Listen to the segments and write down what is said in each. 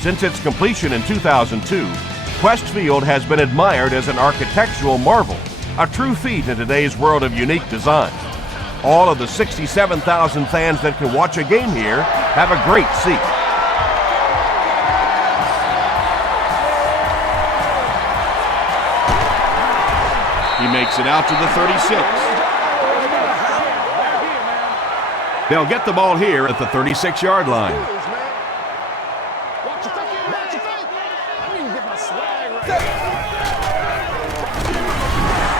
Since its completion in 2002, Quest Field has been admired as an architectural marvel, a true feat in today's world of unique design. All of the 67,000 fans that can watch a game here have a great seat. He makes it out to the 36. They'll get the ball here at the 36-yard line.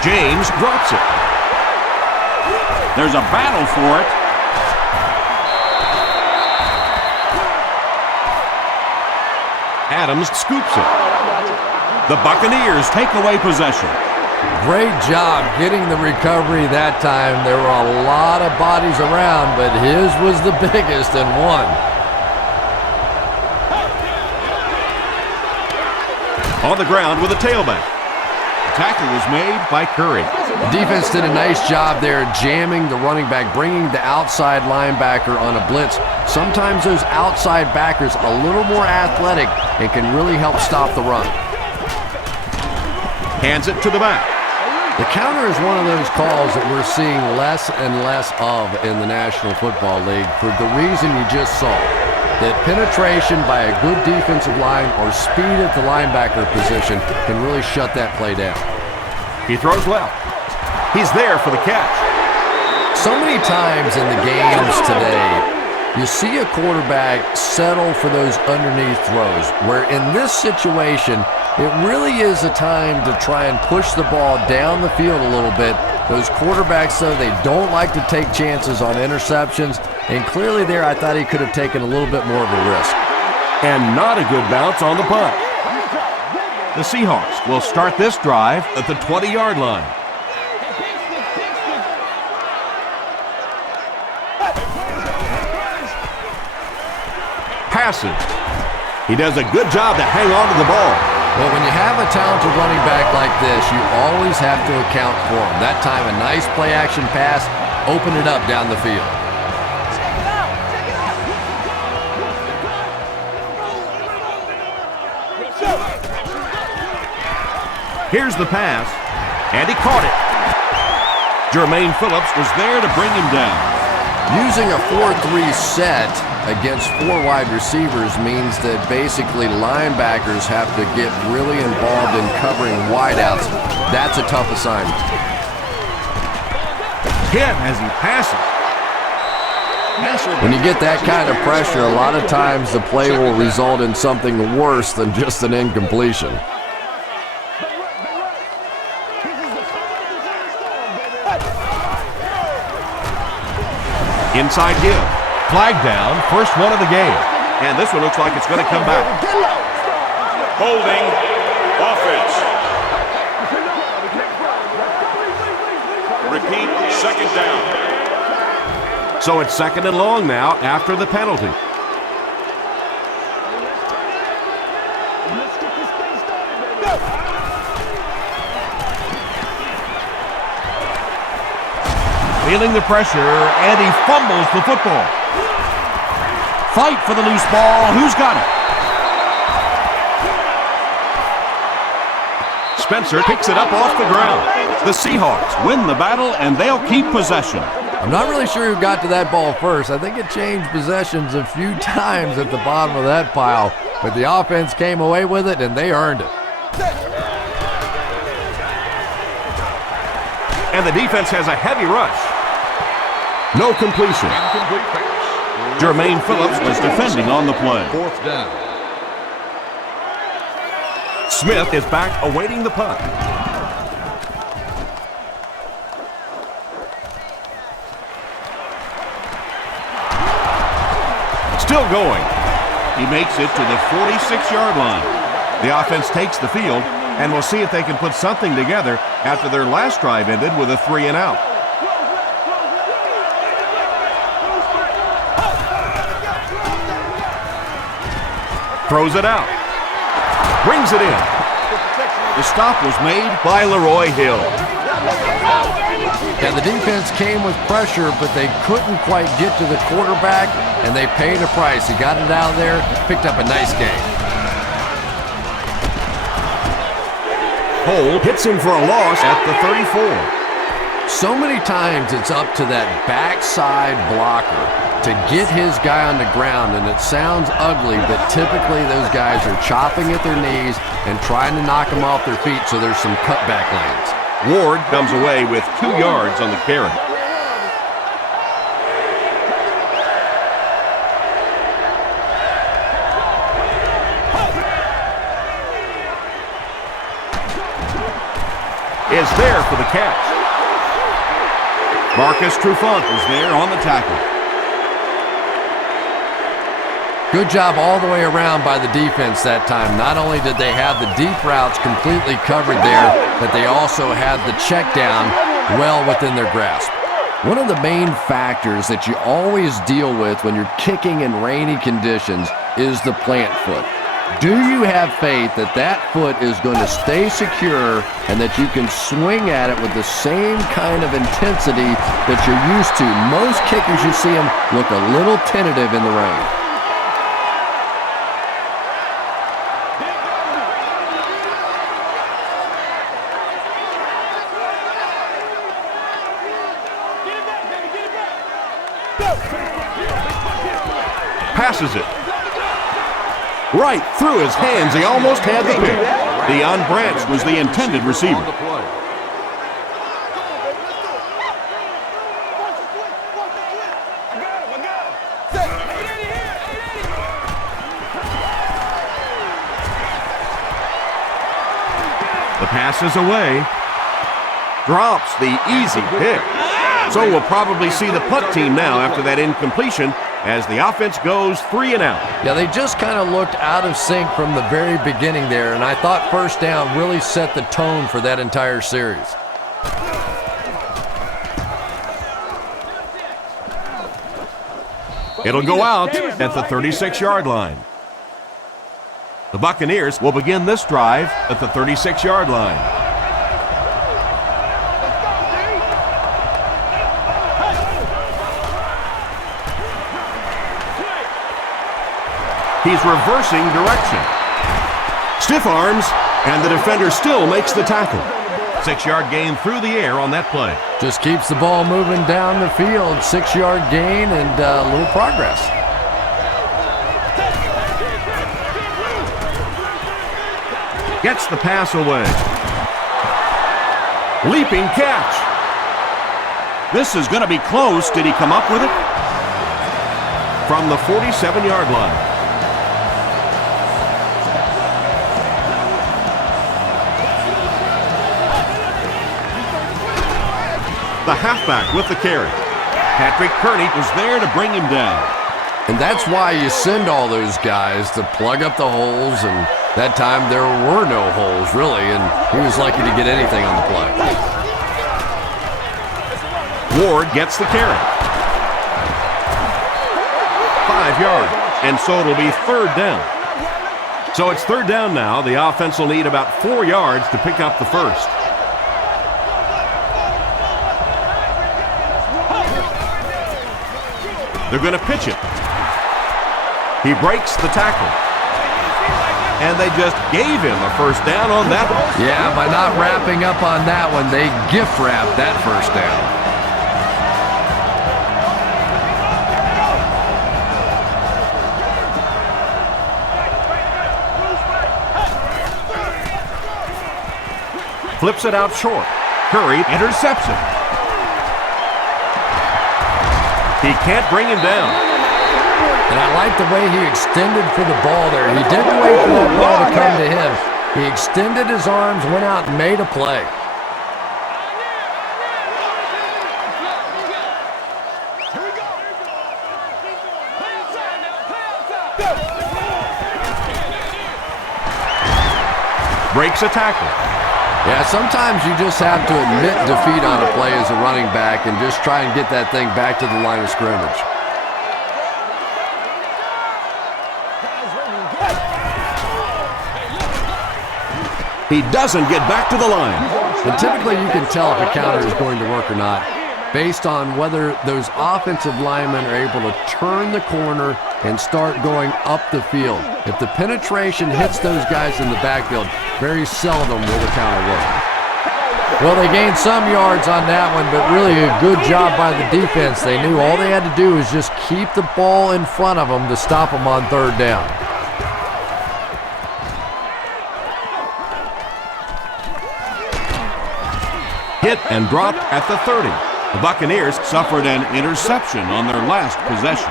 James drops it. There's a battle for it. Adams scoops it. The Buccaneers take away possession. Great job getting the recovery that time. There were a lot of bodies around, but his was the biggest and won. On the ground with a tailback. The tackle was made by Curry. Defense did a nice job there jamming the running back, bringing the outside linebacker on a blitz. Sometimes those outside backers a little more athletic and can really help stop the run. Hands it to the back. The counter is one of those calls that we're seeing less and less of in the National Football League for the reason you just saw. That penetration by a good defensive line or speed at the linebacker position can really shut that play down. He throws left. He's there for the catch. So many times in the games today, you see a quarterback settle for those underneath throws, where in this situation, it really is a time to try and push the ball down the field a little bit. Those quarterbacks, though, they don't like to take chances on interceptions, and clearly there I thought he could have taken a little bit more of a risk. And not a good bounce on the punt. The Seahawks will start this drive At the 20-yard line. passes. He does a good job to hang on to the ball. Well, when you have a talented running back like this, you always have to account for him. That time, a nice play-action pass opened it up down the field. Here's the pass, and he caught it. Jermaine Phillips was there to bring him down. Using a 4-3 set against 4 wide receivers means that basically linebackers have to get really involved in covering wideouts. That's a tough assignment. Hit as he passes. When you get that kind of pressure, a lot of times the play will result in something worse than just an incompletion. Inside give. Flag down. First one of the game. And this one looks like it's going to come back. Holding offense. Repeat, second down. So it's second and long now after the penalty. Feeling the pressure, and he fumbles the football. Fight for the loose ball. Who's got it? Spencer picks it up off the ground. The Seahawks win the battle, and they'll keep possession. I'm not really sure who got to that ball first. I think it changed possessions a few times at the bottom of that pile, but the offense came away with it, and they earned it. And the defense has a heavy rush. No completion. Jermaine Phillips was defending on the play. Fourth down. Smith is back awaiting the punt. Still going. He makes it to the 46-yard line. The offense takes the field, and we'll see if they can put something together after their last drive ended with a 3-and-out. Throws it out. Brings it in. The stop was made by Leroy Hill. And the defense came with pressure, but they couldn't quite get to the quarterback, and they paid a price. He got it out of there, picked up a nice game. Cole hits him for a loss at the 34. So many times it's up to that backside blocker to get his guy on the ground, and it sounds ugly, but typically those guys are chopping at their knees and trying to knock them off their feet, so there's some cutback lanes. Ward comes away with 2 yards on the carry. Is there for the catch. Marcus Trufant is there on the tackle. Good job all the way around by the defense that time. Not only did they have the deep routes completely covered there, but they also had the check down well within their grasp. One of the main factors that you always deal with when you're kicking in rainy conditions is the plant foot. Do you have faith that that foot is going to stay secure and that you can swing at it with the same kind of intensity that you're used to? Most kickers, you see them look a little tentative in the rain. Passes it. Right through his hands. He almost had the pick. Deion Branch was the intended receiver. The pass is away. Drops the easy pick. So we'll probably see the punt team now after that incompletion as the offense goes 3 and out. Yeah, they just kind of looked out of sync from the very beginning there, and I thought first down really set the tone for that entire series. It'll go out at the 36-yard line. The Buccaneers will begin this drive at the 36-yard line. He's reversing direction. Stiff arms, and the defender still makes the tackle. 6-yard gain through the air on that play. Just keeps the ball moving down the field. 6-yard gain and a little progress. Gets the pass away. Leaping catch. This is going to be close. Did he come up with it? From the 47-yard line. The halfback with the carry. Patrick Kearney was there to bring him down. And that's why you send all those guys to plug up the holes, and that time there were no holes, really, and he was lucky to get anything on the play. Ward gets the carry. 5 yards, and so it'll be 3rd down. So it's 3rd down now. The offense will need about 4 yards to pick up the first. They're going to pitch it. He breaks the tackle. And they just gave him a first down on that one. Yeah, by not wrapping up on that one, they gift wrapped that first down. Flips it out short. Curry intercepts it. He can't bring him down. And I like the way he extended for the ball there. He didn't wait for that ball to come to him. He extended his arms, went out, and made a play. Breaks a tackle. Yeah, sometimes you just have to admit defeat on a play as a running back and just try and get that thing back to the line of scrimmage. He doesn't get back to the line. And typically you can tell if a counter is going to work or not based on whether those offensive linemen are able to turn the corner and start going up the field. If the penetration hits those guys in the backfield, very seldom will the counter work. Well, they gained some yards on that one, but really a good job by the defense. They knew all they had to do was just keep the ball in front of them to stop them on third down. Hit and dropped at the 30. The Buccaneers suffered an interception on their last possession.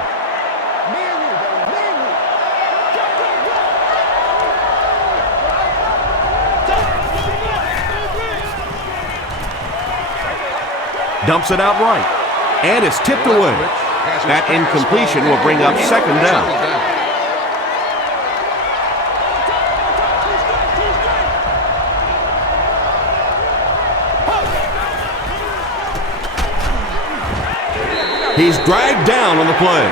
Dumps it out right, and it's tipped away. That incompletion will bring up second down. He's dragged down on the play.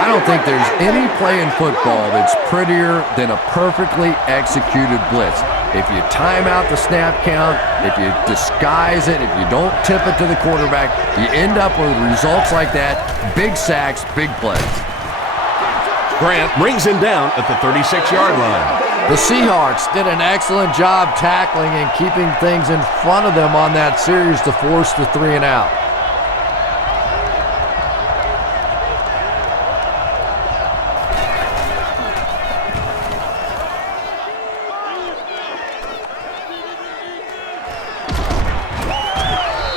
I don't think there's any play in football that's prettier than a perfectly executed blitz. If you time out the snap count, if you disguise it, if you don't tip it to the quarterback, you end up with results like that. Big sacks, big plays. Grant brings him down at the 36-yard line. The Seahawks did an excellent job tackling and keeping things in front of them on that series to force the 3 and out.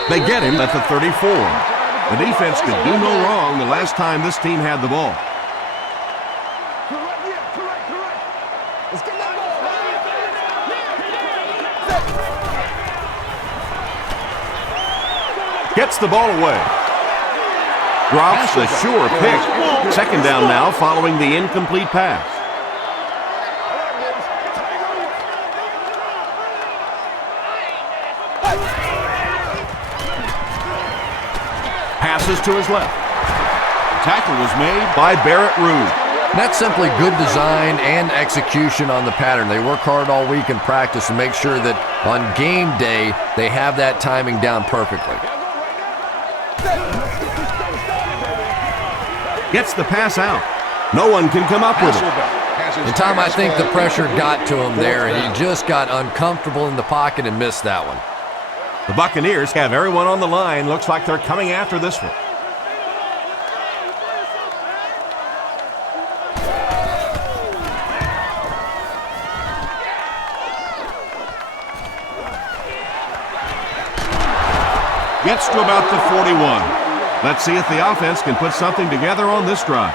They get him at the 34. The defense could do no wrong the last time this team had the ball. Gets the ball away. Drops the sure pick. Second down now following the incomplete pass. Passes to his left. The tackle was made by Barrett Ruud. That's simply good design and execution on the pattern. They work hard all week in practice and make sure that on game day they have that timing down perfectly. Gets the pass out. No one can come up with it. And Tom, I think the pressure got to him there. He just got uncomfortable in the pocket and missed that one. The Buccaneers have everyone on the line. Looks like they're coming after this one. Gets to about the 41. Let's see if the offense can put something together on this drive.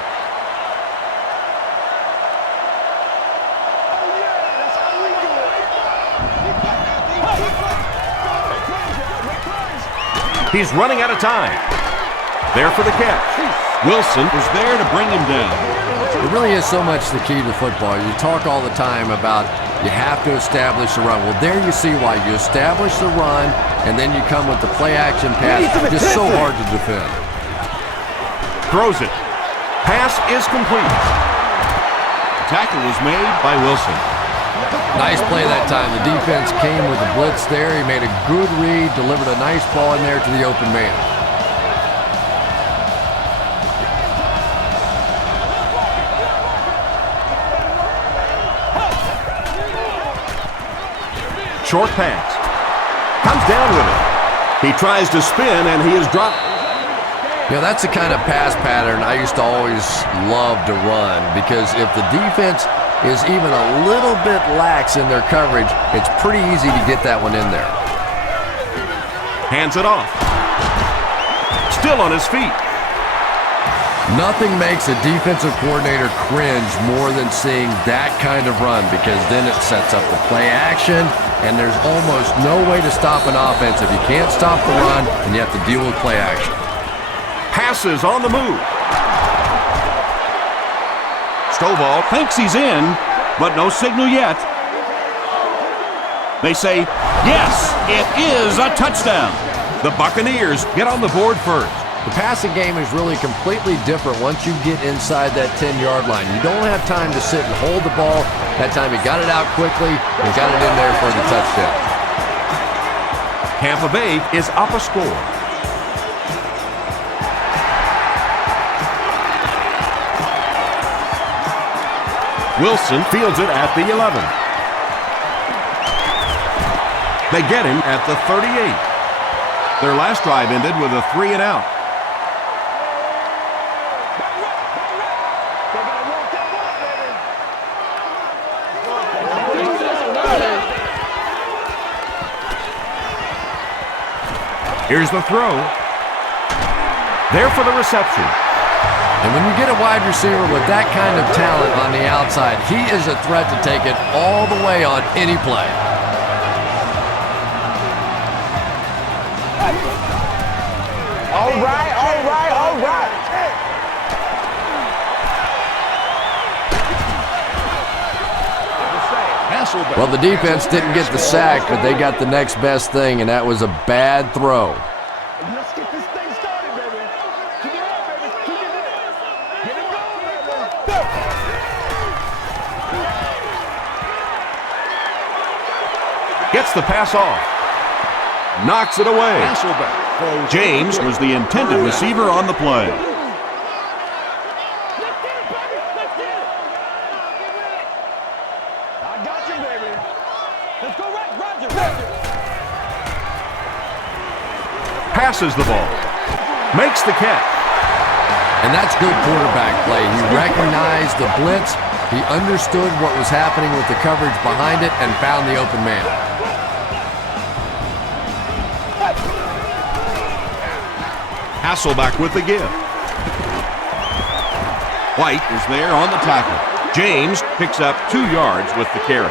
He's running out of time. There for the catch. Wilson was there to bring him down. It really is so much the key to football. You talk all the time about you have to establish the run. Well, there you see why. You establish the run, and then you come with the play-action pass. Just so hard to defend. Throws it. Pass is complete. Tackle was made by Wilson. Nice play that time. The defense came with the blitz there. He made a good read, delivered a nice ball in there to the open man. Short pass. Comes down with it. He tries to spin, and he is dropped. You know, that's the kind of pass pattern I used to always love to run, because if the defense is even a little bit lax in their coverage, it's pretty easy to get that one in there. Hands it off. Still on his feet. Nothing makes a defensive coordinator cringe more than seeing that kind of run, because then it sets up the play action, and there's almost no way to stop an offense if you can't stop the run and you have to deal with play action. Passes on the move. Stovall thinks he's in, but no signal yet. They say, yes, it is a touchdown. The Buccaneers get on the board first. The passing game is really completely different once you get inside that 10-yard line. You don't have time to sit and hold the ball. That time he got it out quickly and got it in there for the touchdown. Tampa Bay is up a score. Wilson fields it at the 11. They get him at the 38. Their last drive ended with a 3-and-out. Here's the throw. There for the reception. And when you get a wide receiver with that kind of talent on the outside, he is a threat to take it all the way on any play. All right, all right, all right. Well, the defense didn't get the sack, but they got the next best thing, and that was a bad throw. Let's get this thing started, baby. Keep it up, baby. Keep it up. Get it going, baby. Gets the pass off. Knocks it away. James was the intended receiver on the play. I got you, baby. Let's go, Roger. Passes the ball. Makes the catch. And that's good quarterback play. He recognized the blitz, he understood what was happening with the coverage behind it, and found the open man. Hasselback with the give. White is there on the tackle. James picks up 2 yards with the carry.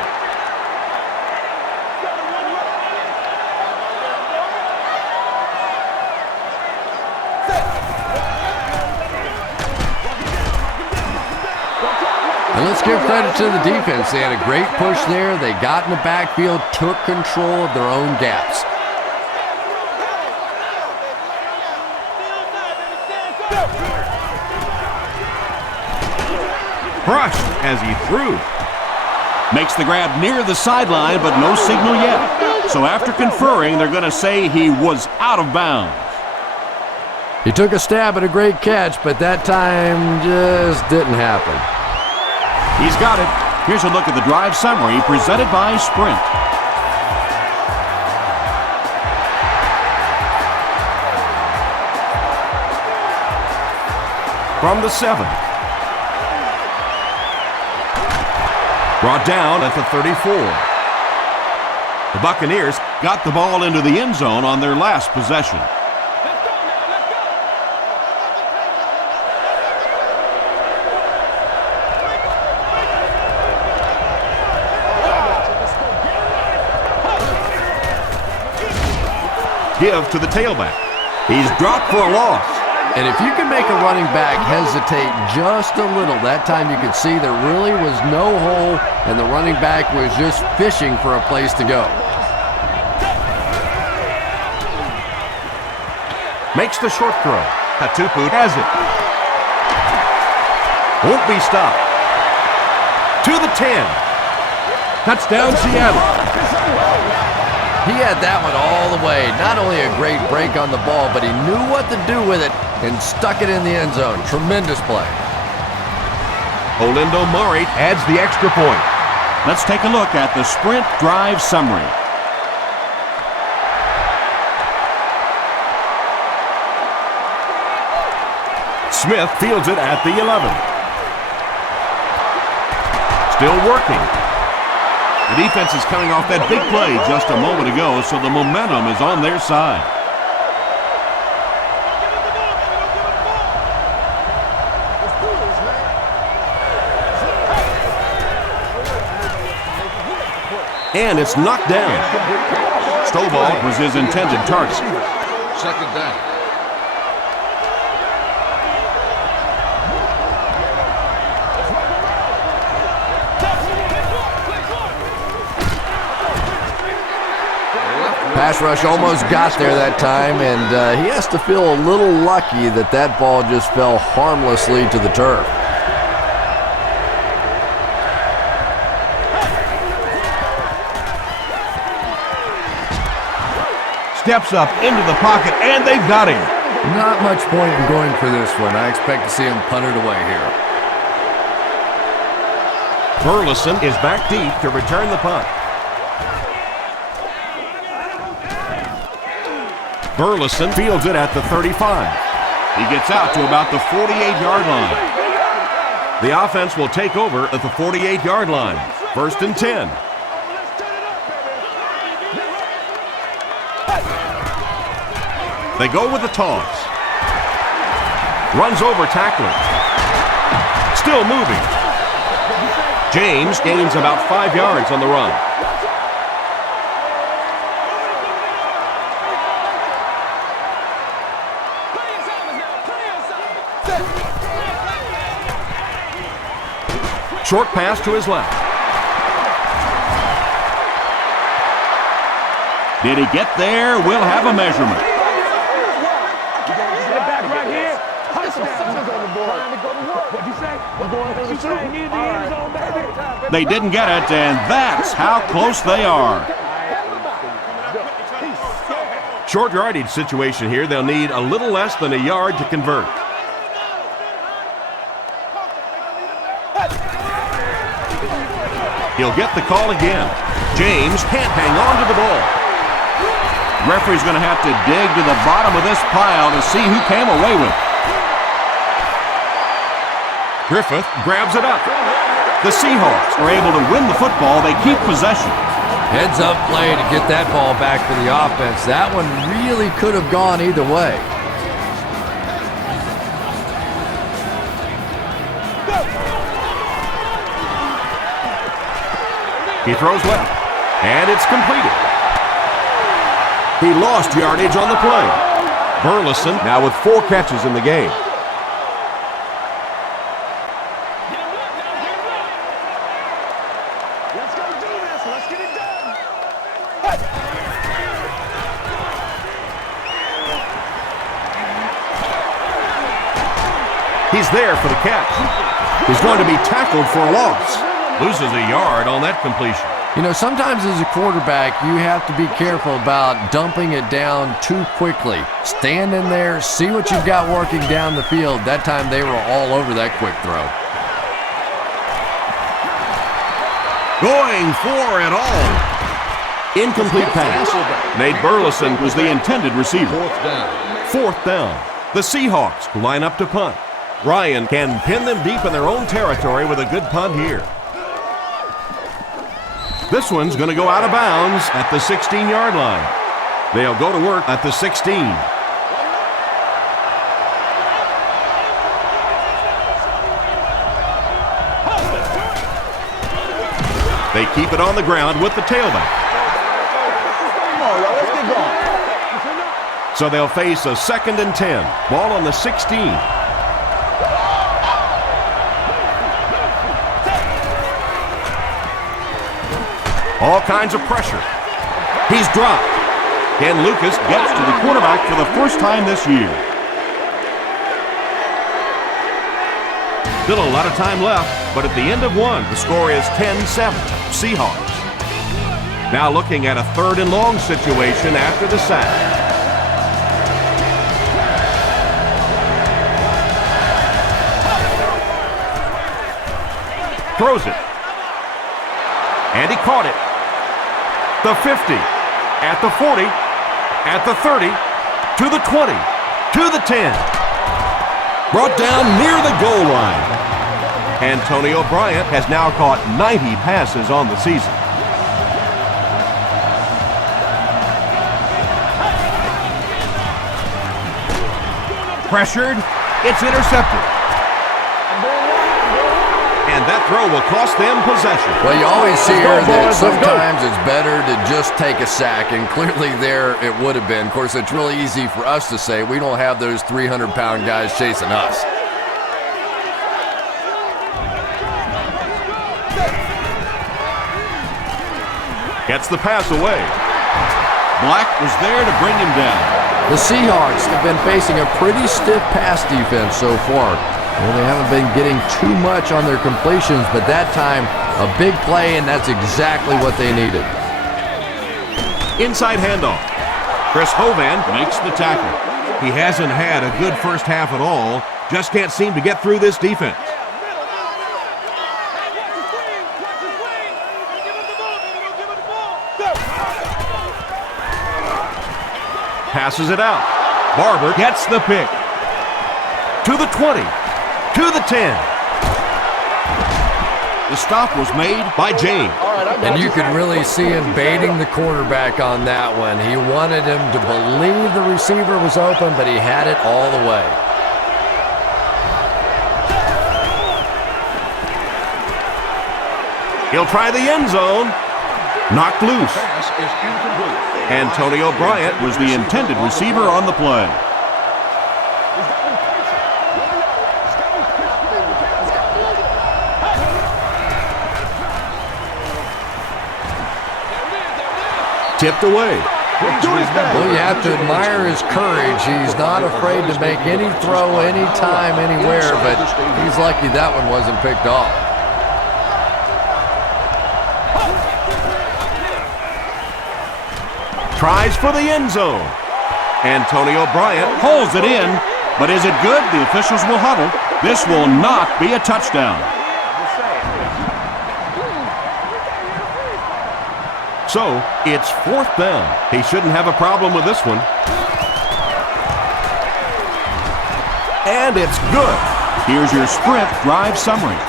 And let's give credit to the defense. They had a great push there. They got in the backfield, took control of their own gaps. Crushed as he threw. Makes the grab near the sideline, but no signal yet. So after conferring, they're going to say he was out of bounds. He took a stab at a great catch, but that time just didn't happen. He's got it. Here's a look at the drive summary presented by Sprint. From the 7. Brought down at the 34. The Buccaneers got the ball into the end zone on their last possession. Give to the tailback. He's dropped for a loss. And if you can make a running back hesitate just a little, that time you could see there really was no hole, and the running back was just fishing for a place to go. Makes the short throw. Hatupu has it. Won't be stopped. To the 10. Touchdown, Seattle. He had that one all the way. Not only a great break on the ball, but he knew what to do with it and stuck it in the end zone. Tremendous play. Olindo Murray adds the extra point. Let's take a look at the Sprint drive summary. Smith fields it at the 11. Still working. The defense is coming off that big play just a moment ago, so the momentum is on their side. And it's knocked down. Stovall was his intended target. Second down. Pass rush almost got there that time, and he has to feel a little lucky that that ball just fell harmlessly to the turf. Steps up into the pocket, and they've got him. Not much point in going for this one. I expect to see him punted away here. Burleson is back deep to return the punt. Burleson fields it at the 35. He gets out to about the 48-yard line. The offense will take over at the 48-yard line. 1st and 10. They go with the toss. Runs over tackler. Still moving. James gains about 5 yards on the run. Short pass to his left. Did he get there? We'll have a measurement. Get back right here. What'd you say? We're going for the shoot. Near the end zone, baby. They didn't get it, and that's how close they are. Short yardage situation here. They'll need a little less than a yard to convert. He'll get the call again. James can't hang on to the ball. Referee's going to have to dig to the bottom of this pile to see who came away with it. Griffith grabs it up. The Seahawks are able to win the football. They keep possession. Heads up play to get that ball back for the offense. That one really could have gone either way. He throws left, and it's completed. He lost yardage on the play. Burleson now with 4 catches in the game. Let's go do this. Let's get it done. He's there for the catch. He's going to be tackled for a loss. Loses a yard on that completion. You know, sometimes as a quarterback, you have to be careful about dumping it down too quickly. Stand in there, see what you've got working down the field. That time they were all over that quick throw. Going for it all. Incomplete pass. Nate Burleson Was the intended receiver. 4th down. 4th down. The Seahawks line up to punt. Ryan can pin them deep in their own territory with a good punt here. This one's going to go out of bounds at the 16-yard line. They'll go to work at the 16. They keep it on the ground with the tailback. Come on, y'all. Let's get going. So they'll face a 2nd and 10. Ball on the 16. All kinds of pressure. He's dropped. Ken Lucas gets to the quarterback for the first time this year. Still a lot of time left, but at the end of one, the score is 10-7, Seahawks. Now looking at a 3rd and long situation after the sack. Throws it. And he caught it. The 50, at the 40, at the 30, to the 20, to the 10. Brought down near the goal line. Antonio Bryant has now caught 90 passes on the season. Pressured, it's intercepted. And that throw will cost them possession. Well, you always hear that sometimes it's better to just take a sack, and clearly there it would have been. Of course, it's really easy for us to say. We don't have those 300-pound guys chasing us. Gets the pass away. Black was there to bring him down. The Seahawks have been facing a pretty stiff pass defense so far. Well, they haven't been getting too much on their completions, but that time, a big play, and that's exactly what they needed. Inside handoff. Chris Hovan makes the tackle. He hasn't had a good first half at all. Just can't seem to get through this defense. passes it out. Barber gets the pick. To the 20. To the 10. The stop was made by James. And you could really see him baiting the quarterback on that one. He wanted him to believe the receiver was open, but he had it all the way. He'll try the end zone. Knocked loose. Pass is incomplete. Antonio Bryant Was the intended receiver on the play. tipped away. Well, you have to admire his courage. He's not afraid to make any throw, anytime, anywhere, but he's lucky that one wasn't picked off. Tries for the end zone. Antonio Bryant Pulls it in, but is it good? The officials will huddle. This will not be a touchdown. So, it's fourth down. He shouldn't have a problem with this one. And it's good. Here's your sprint drive summary.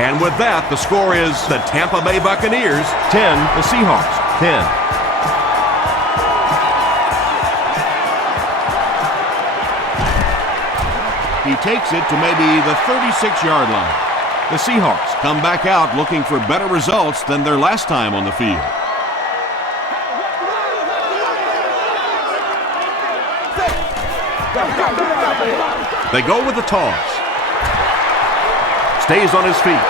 And with that, the score is the Tampa Bay Buccaneers 10, the Seahawks 10. He takes it to maybe the 36-yard line. The Seahawks Come back out looking for better results than their last time on the field. They go with the toss. Stays on his feet.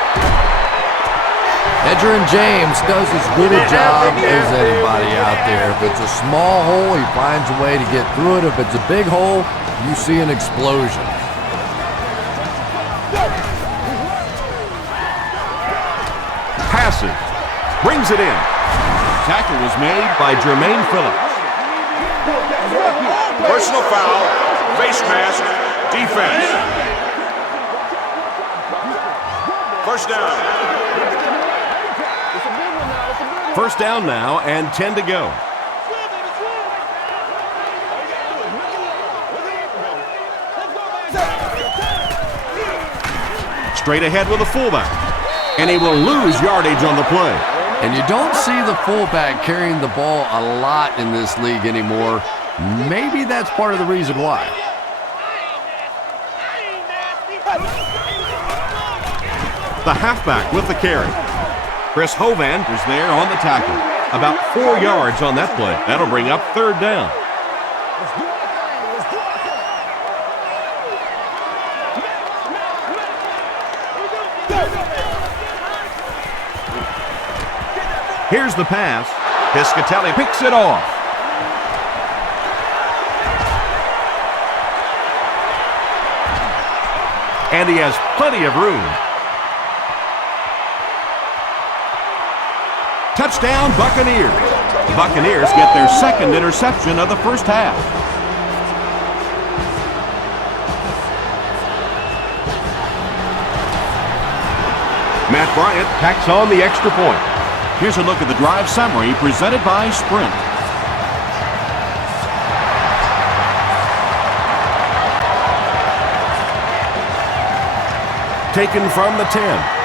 Edgerrin James does as good a job as anybody out there. If it's a small hole, he finds a way to get through it. If it's a big hole, you see an explosion. Passes. Brings it in. Tackle was made by Jermaine Phillips. Personal foul, face mask, defense. First down. First down now and 10 to go. Straight ahead with a fullback. And he will lose yardage on the play. And you don't see the fullback carrying the ball a lot in this league anymore. Maybe that's part of the reason why. The halfback with the carry. Chris Hovan is there on the tackle. about 4 yards on that play. That'll bring up third down. Here's the pass. Piscatelli picks it off. And he has plenty of room. Touchdown, Buccaneers. The Buccaneers get their second interception of the first half. Matt Bryant tacks on the extra point. Here's a look at the drive summary presented by Sprint. Taken from the 10.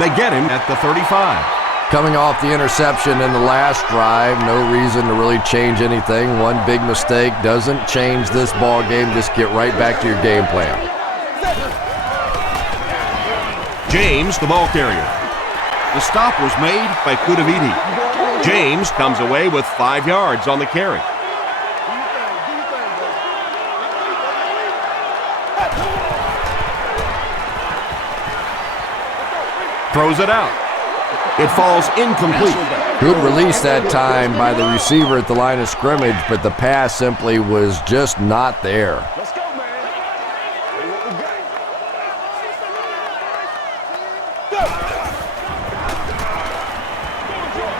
They get him at the 35. Coming off the interception in the last drive, no reason to really change anything. One big mistake doesn't change this ball game. Just get right back to your game plan. James, the ball carrier. The stop was made by Kudavidi. James comes away with 5 yards on the carry. Throws it out. It falls incomplete. Good release that time by the receiver at the line of scrimmage, but the pass simply was just not there. Let's go, man.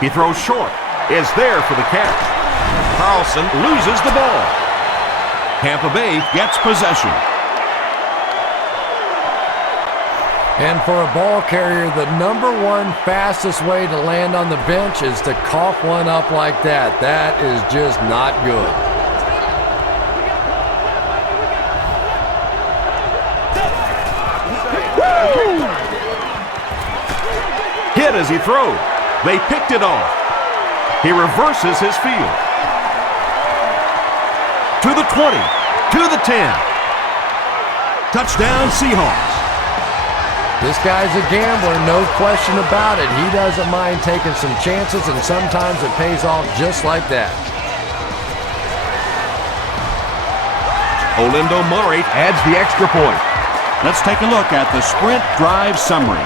He throws short. Is there for the catch. Carlson loses the ball. Tampa Bay gets possession. And for a ball carrier, the #1 fastest way to land on the bench is to cough one up like that. That is just not good. Hit as he throws. They picked it off. He reverses his field. To the 20, to the 10. Touchdown, Seahawks. This guy's a gambler, no question about it. He doesn't mind taking some chances, and sometimes it pays off just like that. Olindo Murray adds the extra point. Let's take a look at the sprint drive summary.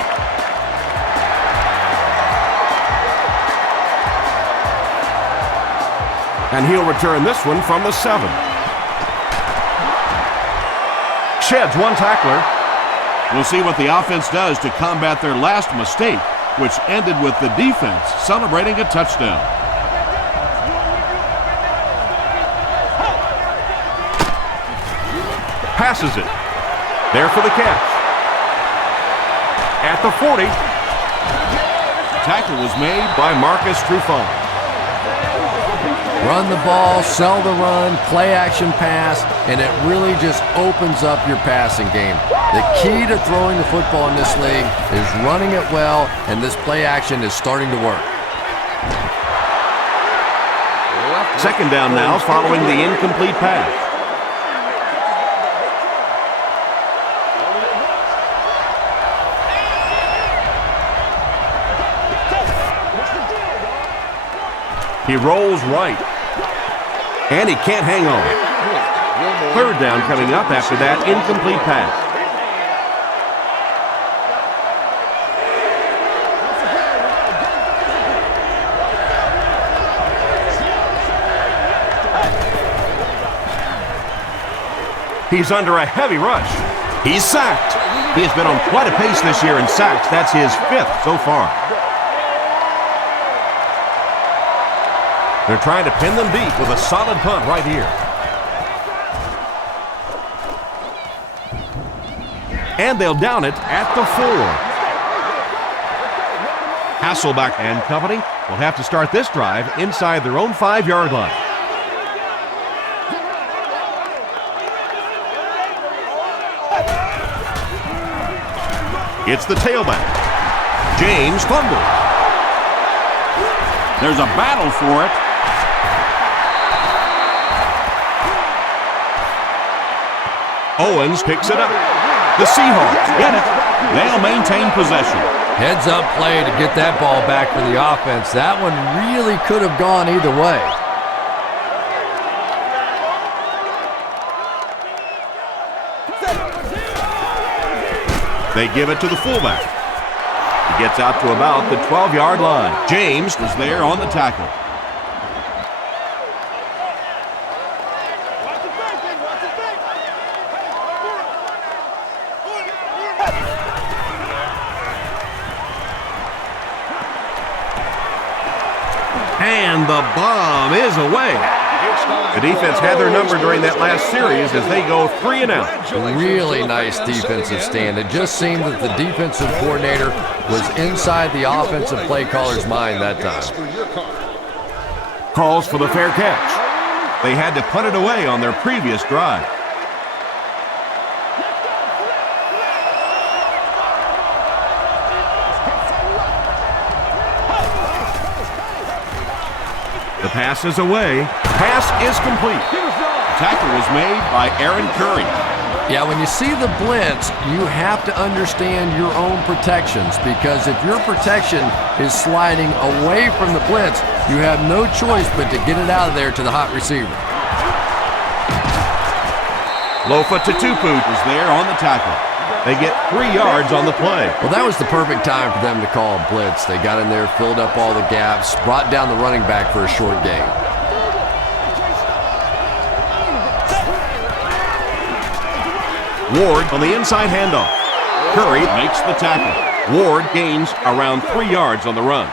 And he'll return this one from the 7. Sheds one tackler. We'll see what the offense does to combat their last mistake, which ended with the defense celebrating a touchdown. Passes it. There for the catch. At the 40. Tackle was made By Marcus Trufant. Run the ball, sell the run, play action pass, and it really just opens up your passing game. The key to throwing the football in this league is running it well, and this play action is starting to work. Second down now following the incomplete pass. He rolls right. And he can't hang on. Third down coming up after that incomplete pass. He's under a heavy rush. He's sacked. He has been on quite a pace this year in sacks. That's his 5th so far. They're trying to pin them deep with a solid punt right here. And they'll down it at the 4. Hasselbeck and company will have to start this drive inside their own 5-yard line. It's the tailback. James fumbles. There's a battle for it. Owens picks it up. The Seahawks get it. They'll maintain possession. Heads up play to get that ball back for the offense. That one really could have gone either way. They give it to the fullback. He gets out to about the 12-yard line. James was there on the tackle. And the bomb is away. The defense had their number during that last series as they go 3 and out. Really nice defensive stand. It just seemed that the defensive coordinator was inside the offensive play caller's mind that time. Calls for the fair catch. They had to punt it away on their previous drive. The pass is away. Pass is complete. Tackle was made by Aaron Curry. Yeah, when you see the blitz, you have to understand your own protections, because if your protection is sliding away from the blitz, you have no choice but to get it out of there to the hot receiver. Lofa Tutupu Was there on the tackle. They get 3 yards on the play. Well, that was the perfect time for them to call a blitz. They got in there, filled up all the gaps, brought down the running back for a short gain. Ward on the inside handoff. Curry Makes the tackle. Ward gains around 3 yards on the run.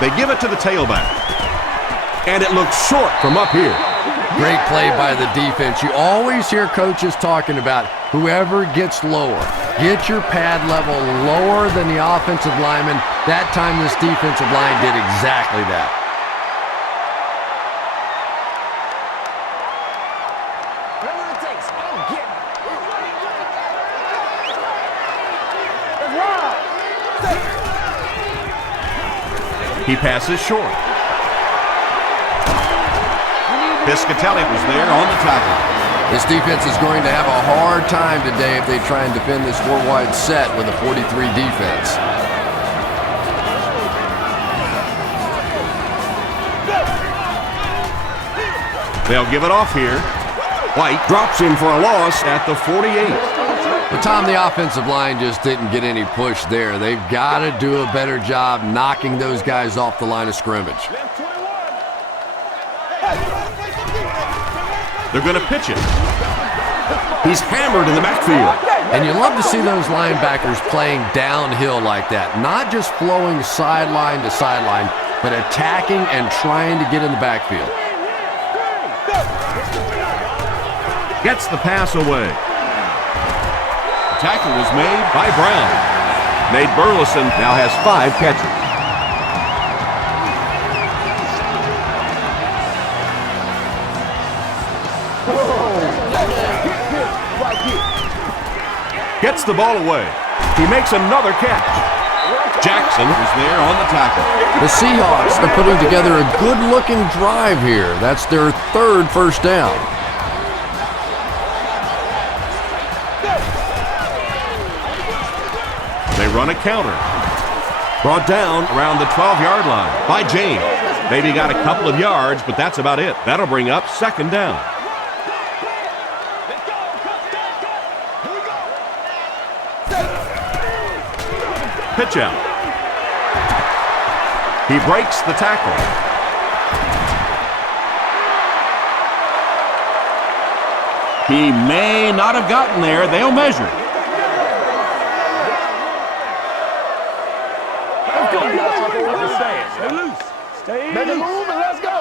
They give it to the tailback. And it looks short from up here. Great play by the defense. You always hear coaches talking about whoever gets lower. Get your pad level lower than the offensive lineman. That time this defensive line did exactly that. Whatever it takes. Oh, get it. He passes short. Piscatelli was there on the tackle. This defense is going to have a hard time today if they try and defend this four-wide set with a 43 defense. They'll give it off here. White drops him for a loss at the 48. But Tom, the offensive line just didn't get any push there. They've got to do a better job knocking those guys off the line of scrimmage. They're going to pitch it. He's hammered in the backfield. And you love to see those linebackers playing downhill like that. Not just flowing sideline to sideline, but attacking and trying to get in the backfield. Gets the pass away. The tackle was made by Brown. Nate Burleson now has 5 catches. Gets the ball away. He makes another catch. Jackson is there on the tackle. The Seahawks are putting together a good-looking drive here. That's their 3rd first down. They run a counter. Brought down around the 12-yard line by James. Maybe got a couple of yards, but that's about it. That'll bring up 2nd down. Pitch out. He breaks the tackle. He may not have gotten there. They'll measure.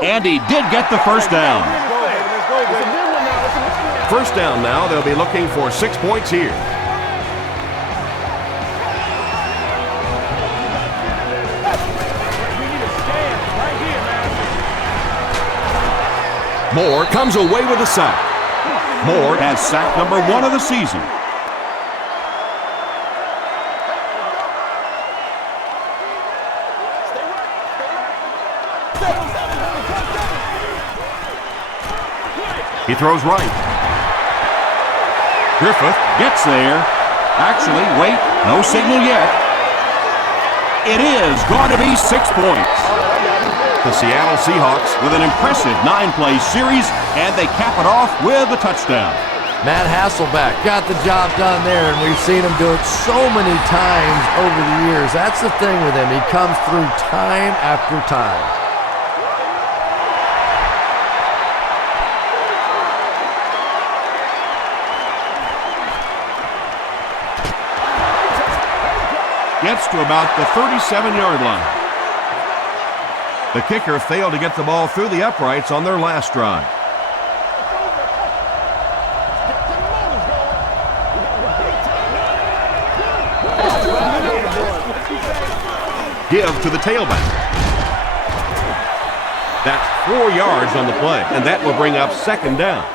And he did get the first down. First down now. They'll be looking for 6 points here. Moore comes away with a sack. Moore has sack number 1 of the season. He throws right. Griffith gets there. Actually, wait, no signal yet. It is going to be 6 points. The Seattle Seahawks with an impressive 9-play series, and they cap it off with a touchdown. Matt Hasselbeck got the job done there, and we've seen him do it so many times over the years. That's the thing with him. He comes through time after time. Gets to about the 37-yard line. The kicker failed to get the ball through the uprights on their last drive. Give to the tailback. That's 4 yards on the play, and that will bring up 2nd down.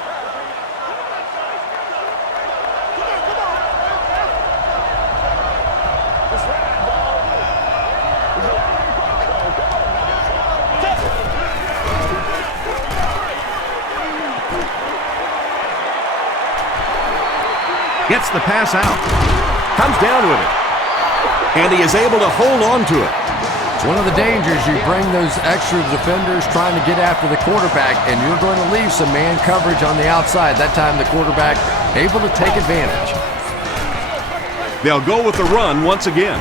Gets the pass out. Comes down with it. And he is able to hold on to it. It's one of the dangers. You bring those extra defenders trying to get after the quarterback, and you're going to leave some man coverage on the outside. That time the quarterback able to take advantage. They'll go with the run once again.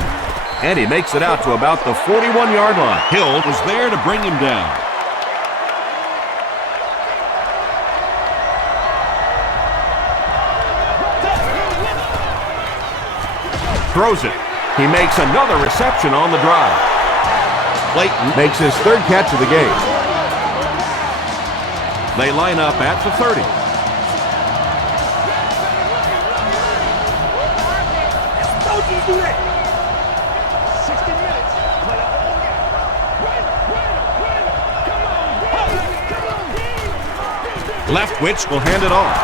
And he makes it out to about the 41-yard line. Hill was there to bring him down. Throws it. He makes another reception on the drive. Clayton makes his third catch of the game. They line up at the 30. Don't you do that. 60 minutes. Play the whole game. Come on. Leftwich will hand it off.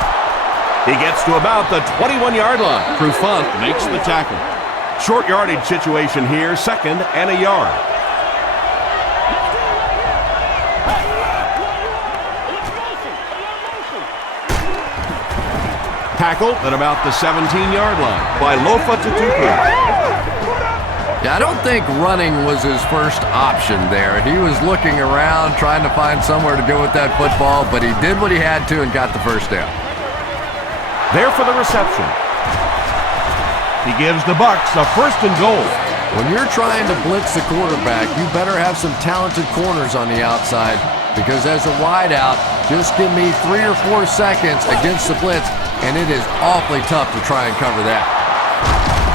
He gets to about the 21-yard line. Trufant makes the tackle. Short yardage situation here, 2nd and a yard. Tackled at about the 17-yard line by Lofa Tutupu. Yeah, I don't think running was his first option there. He was looking around, trying to find somewhere to go with that football, but he did what he had to and got the first down. There for the reception. He gives the Bucs a 1st and goal. When you're trying to blitz the quarterback, you better have some talented corners on the outside, because as a wideout, just give me 3 or 4 seconds against the blitz, and it is awfully tough to try and cover that.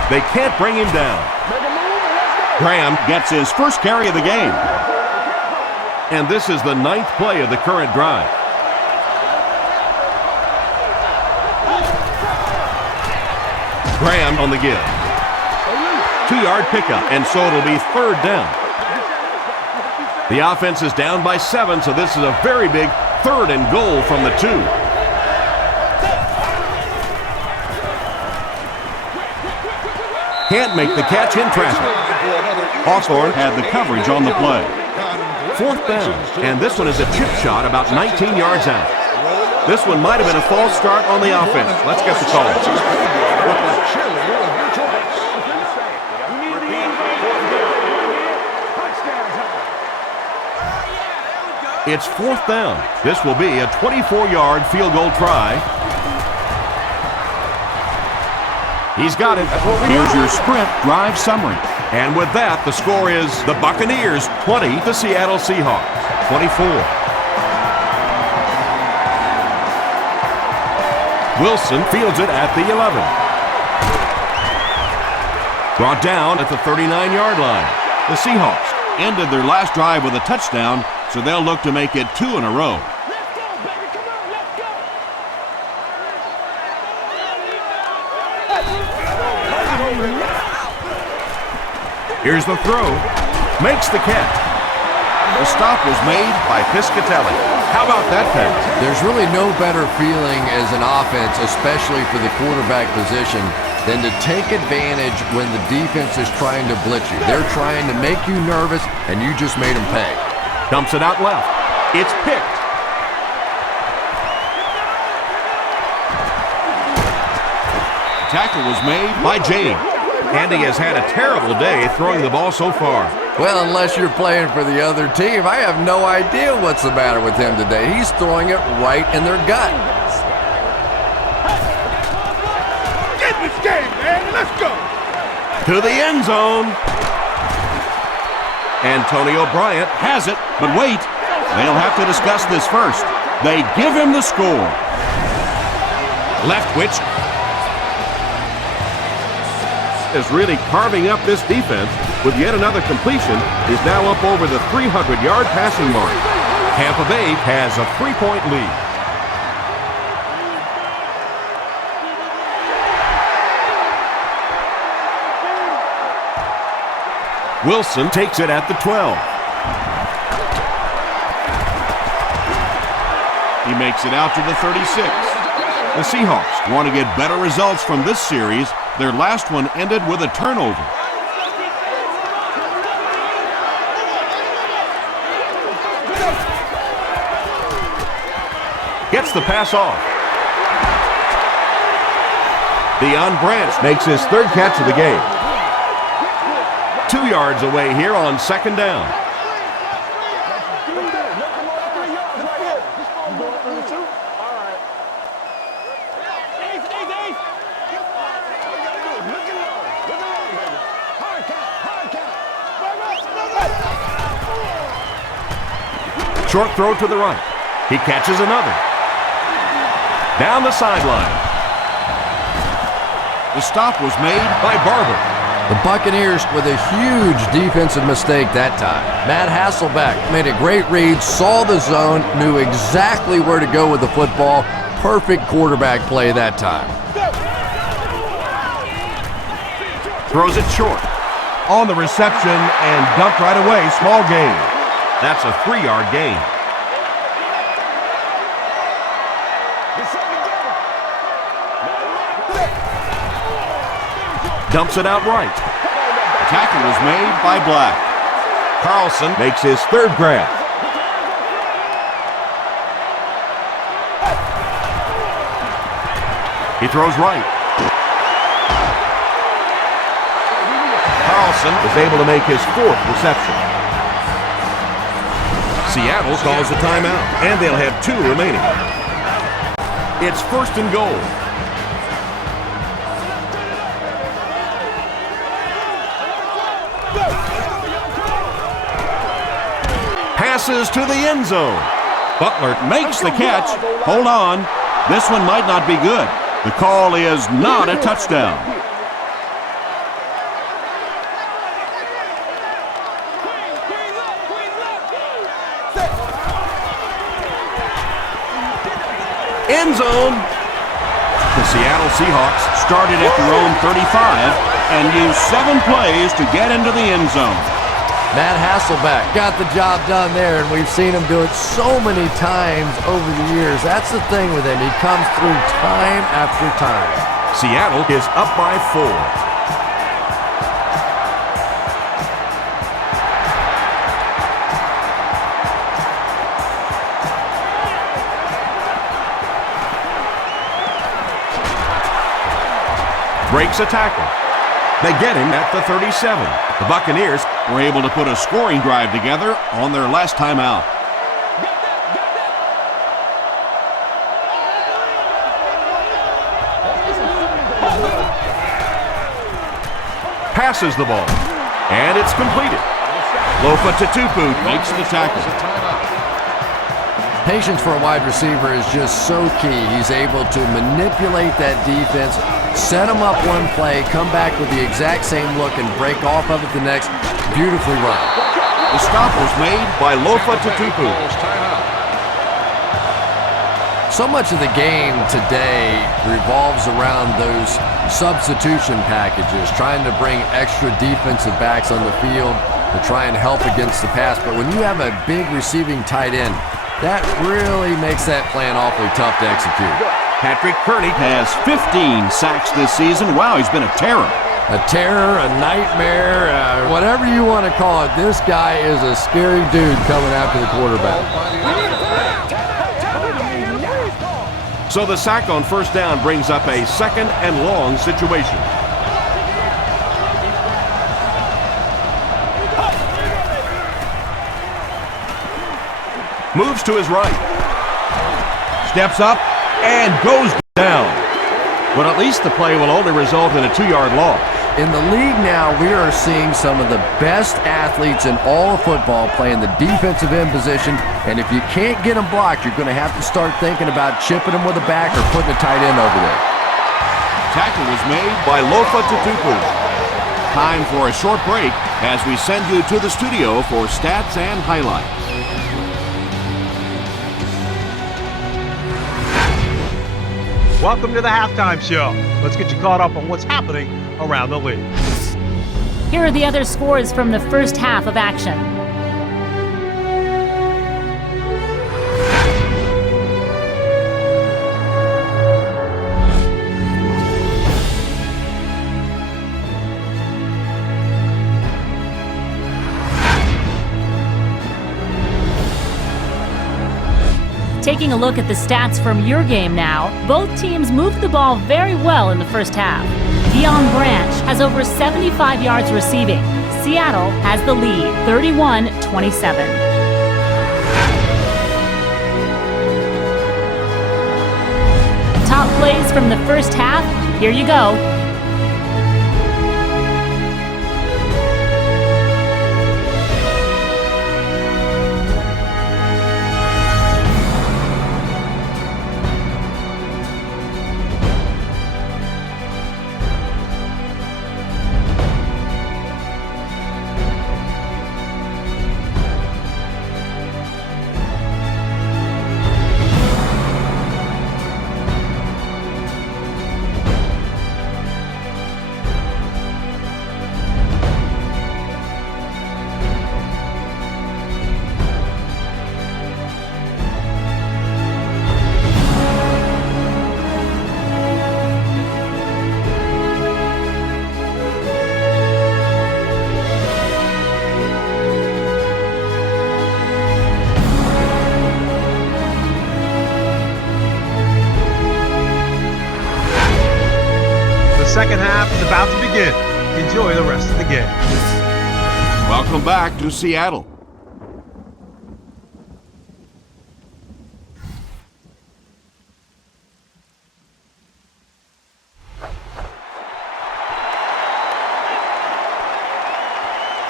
They can't bring him down. Graham gets his first carry of the game. And this is the 9th play of the current drive. Graham on the give. 2-yard pickup, and so it'll be 3rd down. The offense is down by 7, so this is a very big 3rd and goal from the 2. Can't make the catch in traffic. Hawthorne had the coverage on the play. 4th down, and this one is a chip shot about 19 yards out. This one might have been a false start on the offense. Let's get the call. It's 4th down. This will be a 24-yard field goal try. He's got it. Here's your sprint drive summary. And with that, the score is the Buccaneers 20, the Seattle Seahawks 24. Wilson fields it at the 11. Brought down at the 39-yard line. The Seahawks Ended their last drive with a touchdown, so they'll look to make it 2 in a row. Here's the throw. Makes the catch. The stop was made by Piscatelli. How about that pass? There's really no better feeling as an offense, especially for the quarterback position, than to take advantage when the defense is trying to blitz you. They're trying to make you nervous, and you just made them pay. Dumps it out left. It's picked. Tackle was made by James. And he has had a terrible day throwing the ball so far. Well, unless you're playing for the other team, I have no idea what's the matter with him today. He's throwing it right in their gut. Get this game, man. Let's go. To the end zone. Antonio Bryant Has it, but wait. They'll have to discuss this first. They give him the score. Leftwich is really carving up this defense with yet another completion. He's now up over the 300-yard passing mark. Tampa Bay has a 3-point lead. Wilson takes it at the 12. He makes it out to the 36. The Seahawks want to get better results from this series. Their last one ended with a turnover. Gets the pass off. Deion Branch makes his third catch of the game. 2 yards away here on 2nd down. Short throw to the right. He catches another. Down the sideline. The stop was made By Barber. The Buccaneers with a huge defensive mistake that time. Matt Hasselbeck made a great read, saw the zone, knew exactly where to go with the football. Perfect quarterback play that time. Throws it short. On the reception and dumped right away. Small gain. That's a 3-yard gain. Dumps it out right. The tackle was made by Black. Carlson makes his third grab. He throws right. Carlson is able to make his 4th reception. Seattle calls a timeout, and they'll have 2 remaining. It's 1st and goal. Passes to the end zone. Butler Makes the catch. Hold on. This one might not be good. The call is not a touchdown. end zone. The Seattle Seahawks started at their own 35 and used 7 plays to get into the end zone. Matt Hasselbeck got the job done there, and we've seen him do it so many times over the years. That's the thing with him. He comes through time after time. Seattle is up by 4. Breaks a tackle. They get him at the 37. The Buccaneers were able to put a scoring drive together on their last time out. passes the ball, and it's completed. Lofa Tatupu makes the tackle. Patience for a wide receiver is just so key. He's able to manipulate that defense, set them up one play, come back with the exact same look, and break off of it the next. Beautifully run. The stop was made by Lofa Tatupu. So much of the game today revolves around those substitution packages, trying to bring extra defensive backs on the field to try and help against the pass. But when you have a big receiving tight end, that really makes that plan awfully tough to execute. Patrick Kearney has 15 sacks this season. Wow, he's been a terror. A terror, a nightmare, whatever you want to call it. This guy is a scary dude coming after the quarterback. So the sack on first down brings up a second and long situation. Moves to his right. Steps up and goes down. But at least the play will only result in a 2-yard loss. In the league now, we are seeing some of the best athletes in all of football playing the defensive end position, and if you can't get them blocked, you're going to have to start thinking about chipping them with a back or putting a tight end over there. Tackle was made by Lofa Tatupu. Time for a short break as we send you to the studio for stats and highlights. Welcome to the Halftime Show. Let's get you caught up on what's happening around the league. Here are the other scores from the first half of action. Taking a look at the stats from your game now, both teams moved the ball very well in the first half. Deion Branch has over 75 yards receiving. Seattle has the lead, 31-27. Top plays from the first half, here you go. second half is about to begin. Enjoy the rest of the game. Welcome back to Seattle.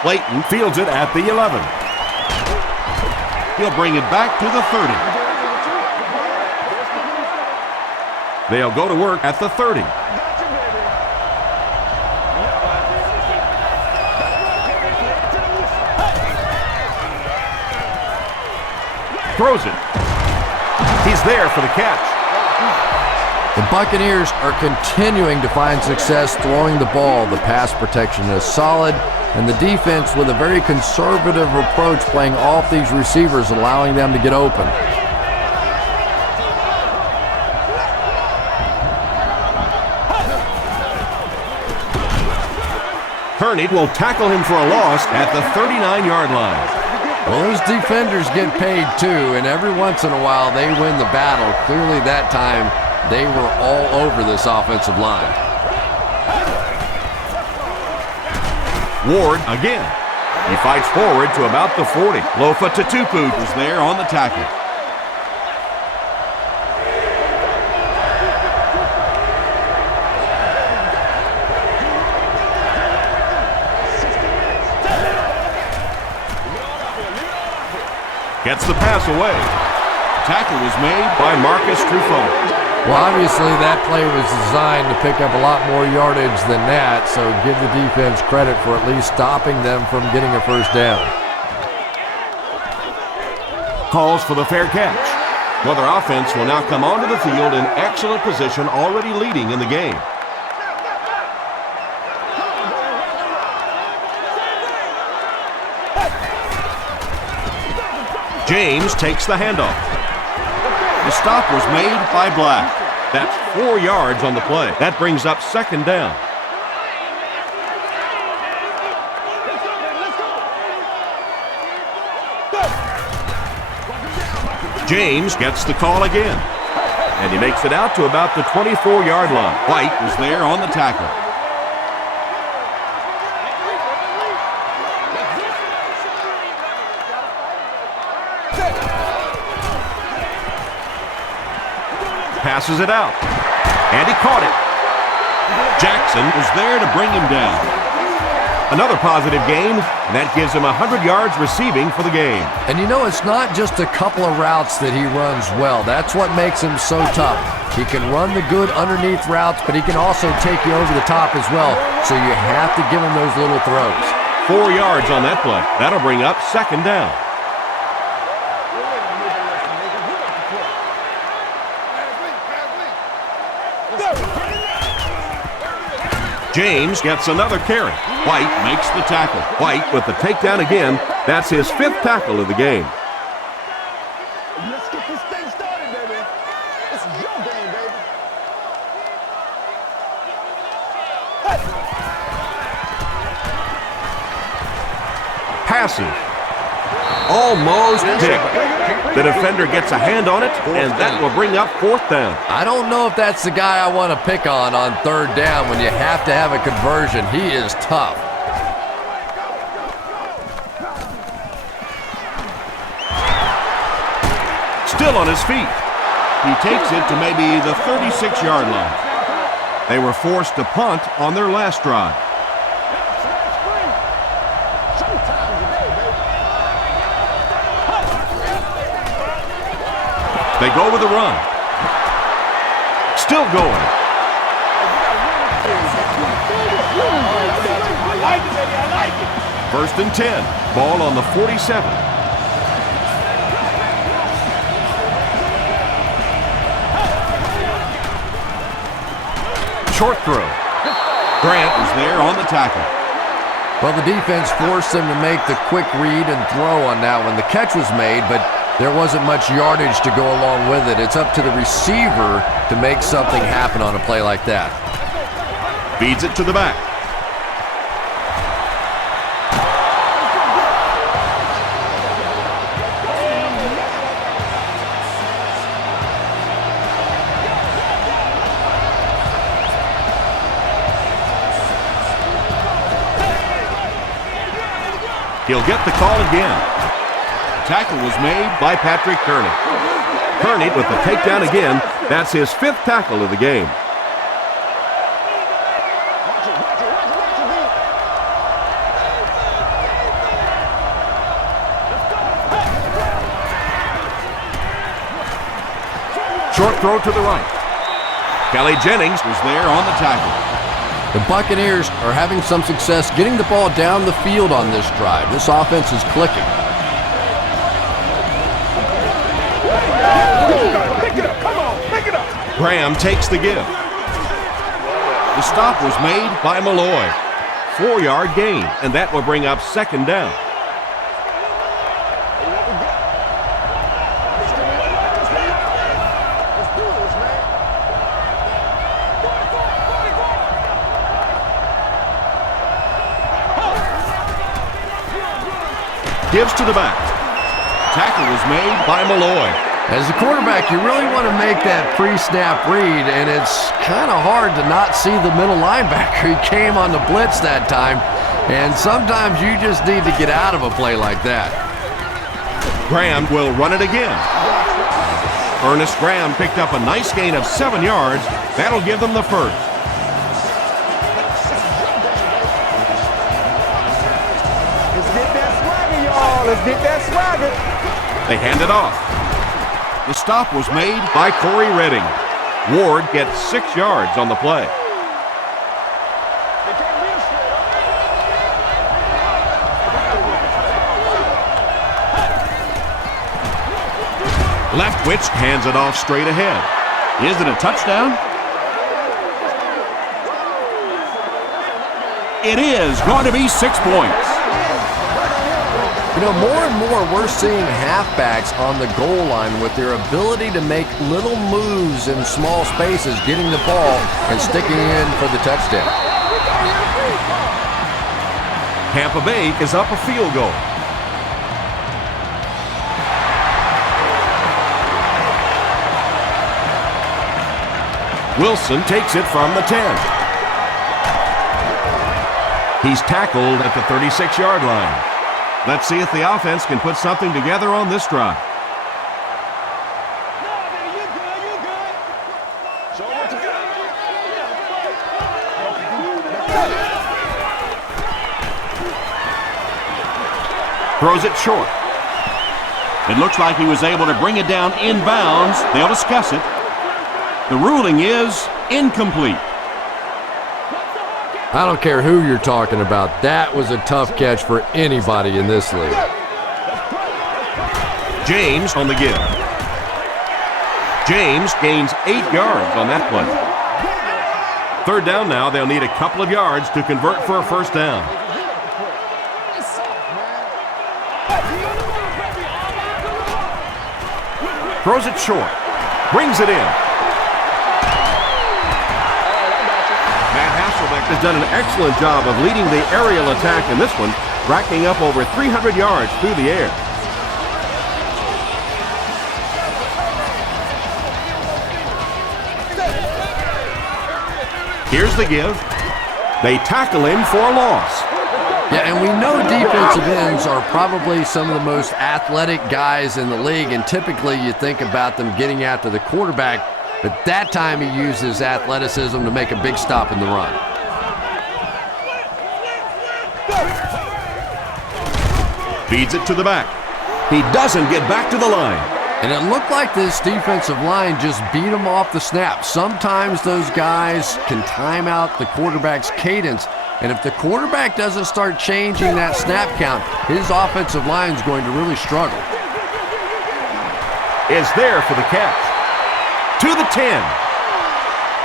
Clayton fields it at the 11. He'll bring it back to the 30. They'll go to work at the 30. Throws it. He's there for the catch. The Buccaneers are continuing to find success throwing the ball. The pass protection is solid, and the defense with a very conservative approach playing off these receivers, allowing them to get open. Kearney will tackle him for a loss at the 39-yard line. Well, those defenders get paid too, and every once in a while they win the battle. Clearly that time they were all over this offensive line. Ward again. He fights forward to about the 40. Lofa Tatupu is there on the tackle. Gets the pass away. Tackle was made by Marcus Truffaut. Well, obviously that play was designed to pick up a lot more yardage than that, so give the defense credit for at least stopping them from getting a first down. Calls for the fair catch. Well, their offense will now come onto the field in excellent position, already leading in the game. James takes the handoff. The stop was made by Black. That's 4 yards on the play. That brings up second down. James gets the call again. And he makes it out to about the 24-yard line. White was there on the tackle. Passes it out. And he caught it. Jackson was there to bring him down. Another positive gain, and that gives him 100 yards receiving for the game. And you know, it's not just a couple of routes that he runs well. That's what makes him so tough. He can run the good underneath routes, but he can also take you over the top as well. So you have to give him those little throws. 4 yards on that play. That'll bring up second down. James gets another carry. White makes the tackle. White with the takedown again. That's his 5th tackle of the game. Let's get this thing started, baby. This is your game, baby. Passes. Almost picked. The defender gets a hand on it, and that will bring up 4th down. I don't know if that's the guy I want to pick on 3rd down when you have to have a conversion. He is tough. Still on his feet. He takes it to maybe the 36-yard line. They were forced to punt on their last drive. They go with a run. Still going. First and 10. Ball on the 47. Short throw. Grant is there on the tackle. Well, the defense forced them to make the quick read and throw on that one. The catch was made, but there wasn't much yardage to go along with it. It's up to the receiver to make something happen on a play like that. Feeds it to the back. He'll get the call again. Tackle was made by Patrick Kearney. Kearney with the takedown again. That's his 5th tackle of the game. Short throw to the right. Kelly Jennings was there on the tackle. The Buccaneers are having some success getting the ball down the field on this drive. This offense is clicking. Pick it up. Come on. Pick it up. Graham takes the give. The stop was made by Malloy. 4-yard gain, and that will bring up 2nd down. Gives to the back. Tackle was made by Malloy. As a quarterback, you really want to make that pre-snap read, and it's kind of hard to not see the middle linebacker. He came on the blitz that time, and sometimes you just need to get out of a play like that. Graham will run it again. Ernest Graham picked up a nice gain of 7 yards. That'll give them the first. Let's get that swagger. They hand it off. The stop was made by Corey Redding. Ward gets 6 yards on the play. Leftwich hands it off straight ahead. Is it a touchdown? It is going to be 6 points. You know, more and more we're seeing halfbacks on the goal line with their ability to make little moves in small spaces, getting the ball and sticking in for the touchdown. Tampa Bay is up a field goal. Wilson takes it from the 10. He's tackled at the 36-yard line. Let's see if the offense can put something together on this drive. Throws it short. It looks like he was able to bring it down inbounds. They'll discuss it. The ruling is incomplete. I don't care who you're talking about. That was a tough catch for anybody in this league. James on the give. James gains 8 yards on that play. 3rd down now. They'll need a couple of yards to convert for a 1st down. Throws it short. Brings it in. Has done an excellent job of leading the aerial attack in this one, racking up over 300 yards through the air. Here's the give. They tackle him for a loss. Yeah, and we know defensive ends are probably some of the most athletic guys in the league, and typically you think about them getting after the quarterback, but that time he uses athleticism to make a big stop in the run. Feeds it to the back. He doesn't get back to the line. And it looked like this defensive line just beat him off the snap. Sometimes those guys can time out the quarterback's cadence, and if the quarterback doesn't start changing that snap count, his offensive line is going to really struggle. Is there for the catch. To the 10.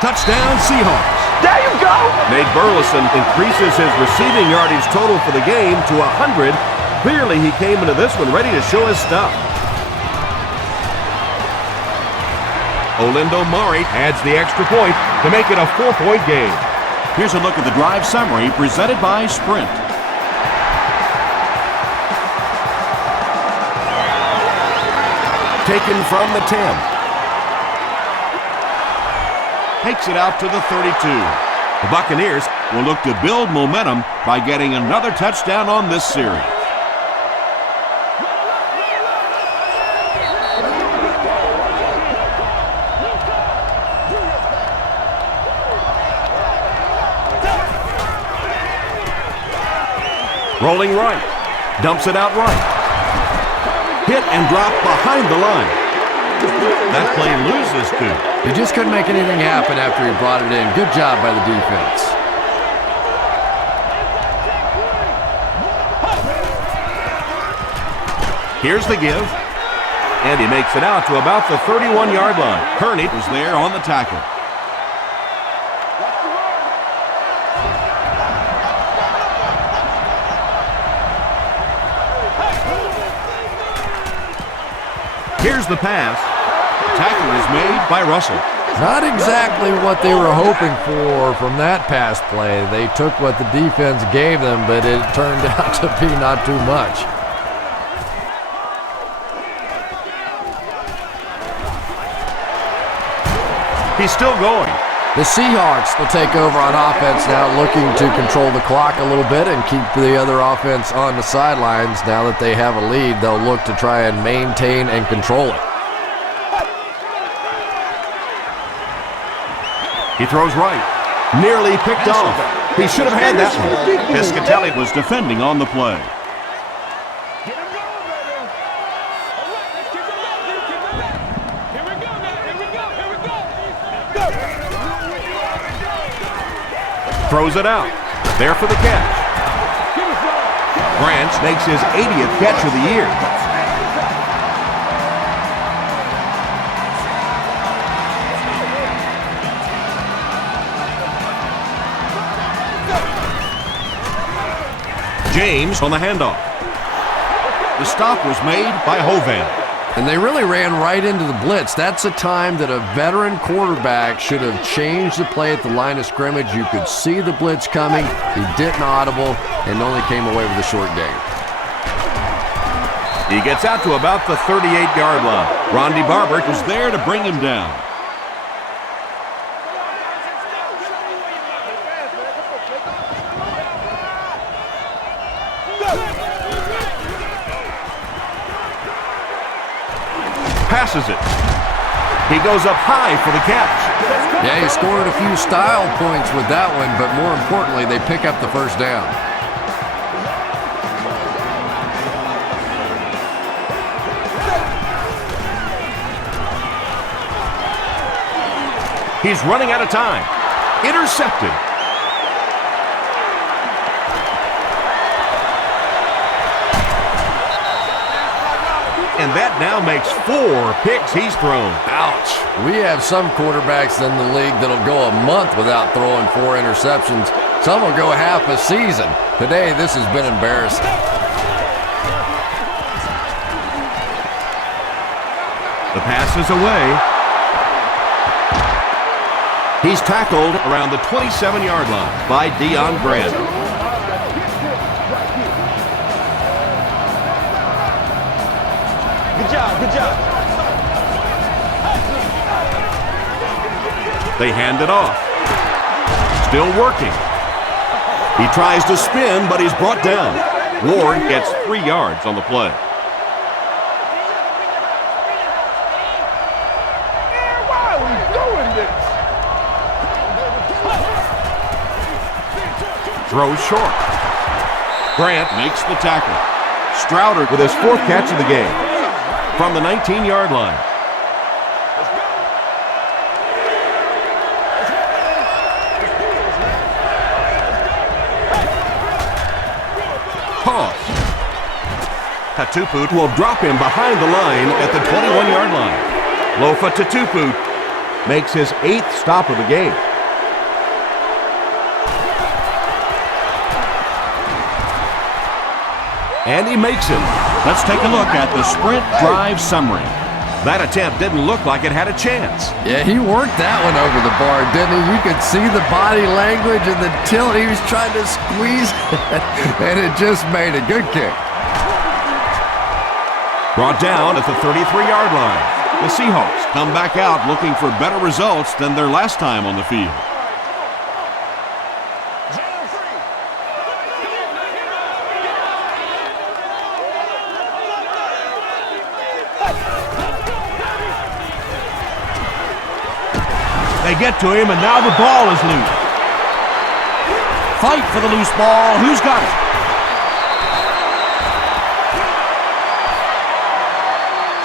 Touchdown Seahawks. There you go. Nate Burleson increases his receiving yardage total for the game to 100. Clearly, he came into this one ready to show his stuff. Olindo Mari adds the extra point to make it a 4-point game. Here's a look at the drive summary presented by Sprint. Taken from the 10. Takes it out to the 32. The Buccaneers will look to build momentum by getting another touchdown on this series. Rolling right. Dumps it out right. Hit and drop behind the line. That play loses two. He just couldn't make anything happen after he brought it in. Good job by the defense. Here's the give. And he makes it out to about the 31-yard line. Kearney was there on the tackle. Here's the pass. The tackle is made by Russell. Not exactly what they were hoping for from that pass play. They took what the defense gave them, but it turned out to be not too much. He's still going. The Seahawks will take over on offense now, looking to control the clock a little bit and keep the other offense on the sidelines. Now that they have a lead, they'll look to try and maintain and control it. He throws right. Nearly picked off. He should have had that one. Piscatelli was defending on the play. Get him going, baby. All right, let's keep it back. Keep it back. Here we go now. Here we go. Here we go. Go. Throws it out. There for the catch. Branch makes his 80th catch of the year. James on the handoff. The stop was made by Hovan. And they really ran right into the blitz. That's a time that a veteran quarterback should have changed the play at the line of scrimmage. You could see the blitz coming. He didn't audible and only came away with a short gain. He gets out to about the 38-yard line. Rondy Barber was there to bring him down. Passes it. He goes up high for the catch. Yeah, he scored a few style points with that one, but more importantly, they pick up the first down. He's running out of time. Intercepted. And that now makes 4 picks he's thrown. Ouch. We have some quarterbacks in the league that'll go a month without throwing 4 interceptions. Some will go half a season. Today, this has been embarrassing. The pass is away. He's tackled around the 27-yard line by Deion Grant. Good job. Good job. They hand it off. Still working. He tries to spin, but he's brought down. Ward gets 3 yards on the play. Man, why are we doing this? Throws short. Grant Makes the tackle. Strouder with his 4th catch of the game from the 19-yard line. Toss. Tatupu will drop him behind the line at the 21-yard line. Lofa Tatupu makes his 8th stop of the game. And he makes it. Let's take a look at the sprint drive summary. That attempt didn't look like it had a chance. Yeah, he worked that one over the bar, didn't he? You could see the body language and the tilt. He was trying to squeeze it, and it just made a good kick. Brought down at the 33-yard line. The Seahawks come back out looking for better results than their last time on the field. They get to him, and now the ball is loose. Fight for the loose ball. Who's got it?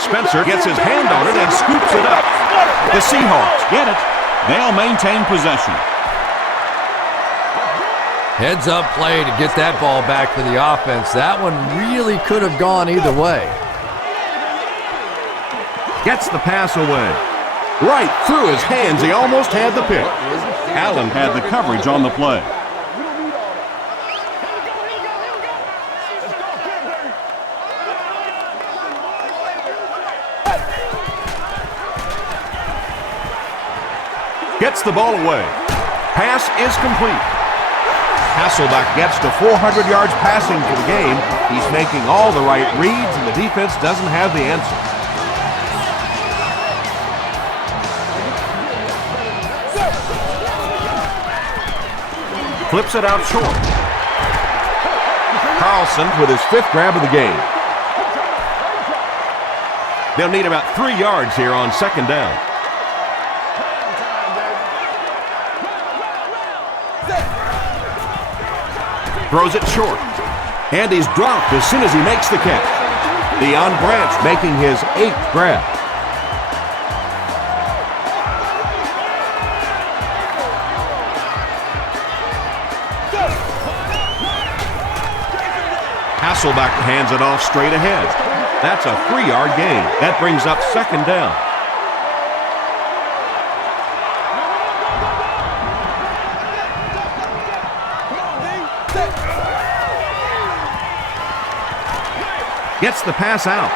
Spencer gets his hand on it and scoops it up. The Seahawks get it. They'll maintain possession. Heads up play to get that ball back for the offense. That one really could have gone either way. Gets the pass away. Right through his hands. He almost had the pick. Allen had the coverage on the play. Gets the ball away. Pass is complete. Hasselbeck gets to 400 yards passing for the game. He's making all the right reads, and the defense doesn't have the answer. Flips it out short. Carlson with his 5th grab of the game. They'll need about 3 yards here on 2nd down. Throws it short. And he's dropped as soon as he makes the catch. Deion Branch making his 8th grab. Hasselbeck hands it off straight ahead. That's a 3-yard gain. That brings up 2nd down. Gets the pass out.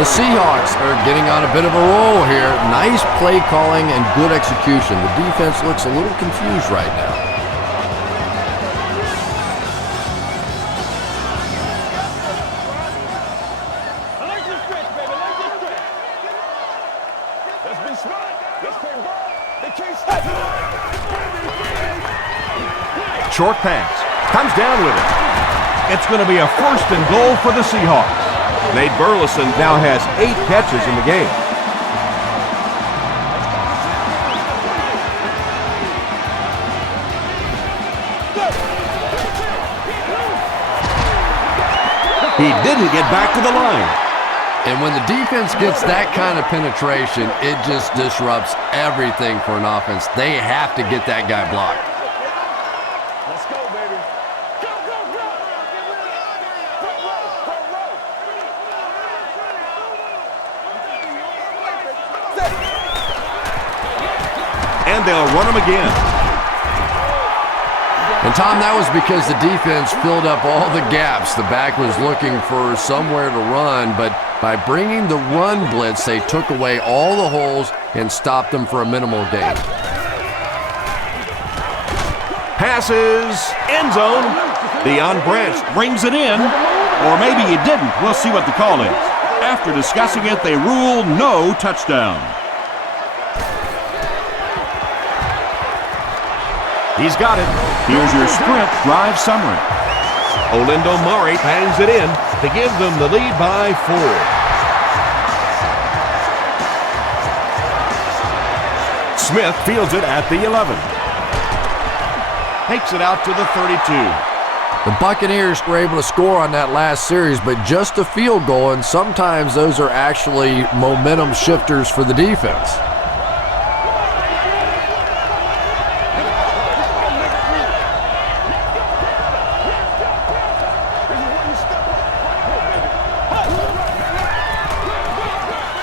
The Seahawks are getting on a bit of a roll here. Nice play calling and good execution. The defense looks a little confused right now. I like this stretch, baby. I like this stretch. Let's be smart. Let's play ball. They can't stop it. Short pass. Comes down with it. It's going to be a 1st and goal for the Seahawks. Nate Burleson now has 8 catches in the game. He didn't get back to the line. And when the defense gets that kind of penetration, it just disrupts everything for an offense. They have to get that guy blocked. Let's go, baby. Go, go, go. Front row, front row. And they'll run him again. And Tom, that was because the defense filled up all the gaps. The back was looking for somewhere to run, but by bringing the run blitz, they took away all the holes and stopped them for a minimal gain. Passes, end zone. Deion Branch brings it in. Or maybe he didn't. We'll see what the call is. After discussing it, they rule no touchdown. He's got it. Here's your sprint drive summary. Olindo Mare bangs it in to give them the lead by 4. Smith fields it at the 11. Takes it out to the 32. The Buccaneers were able to score on that last series, but just a field goal, and sometimes those are actually momentum shifters for the defense.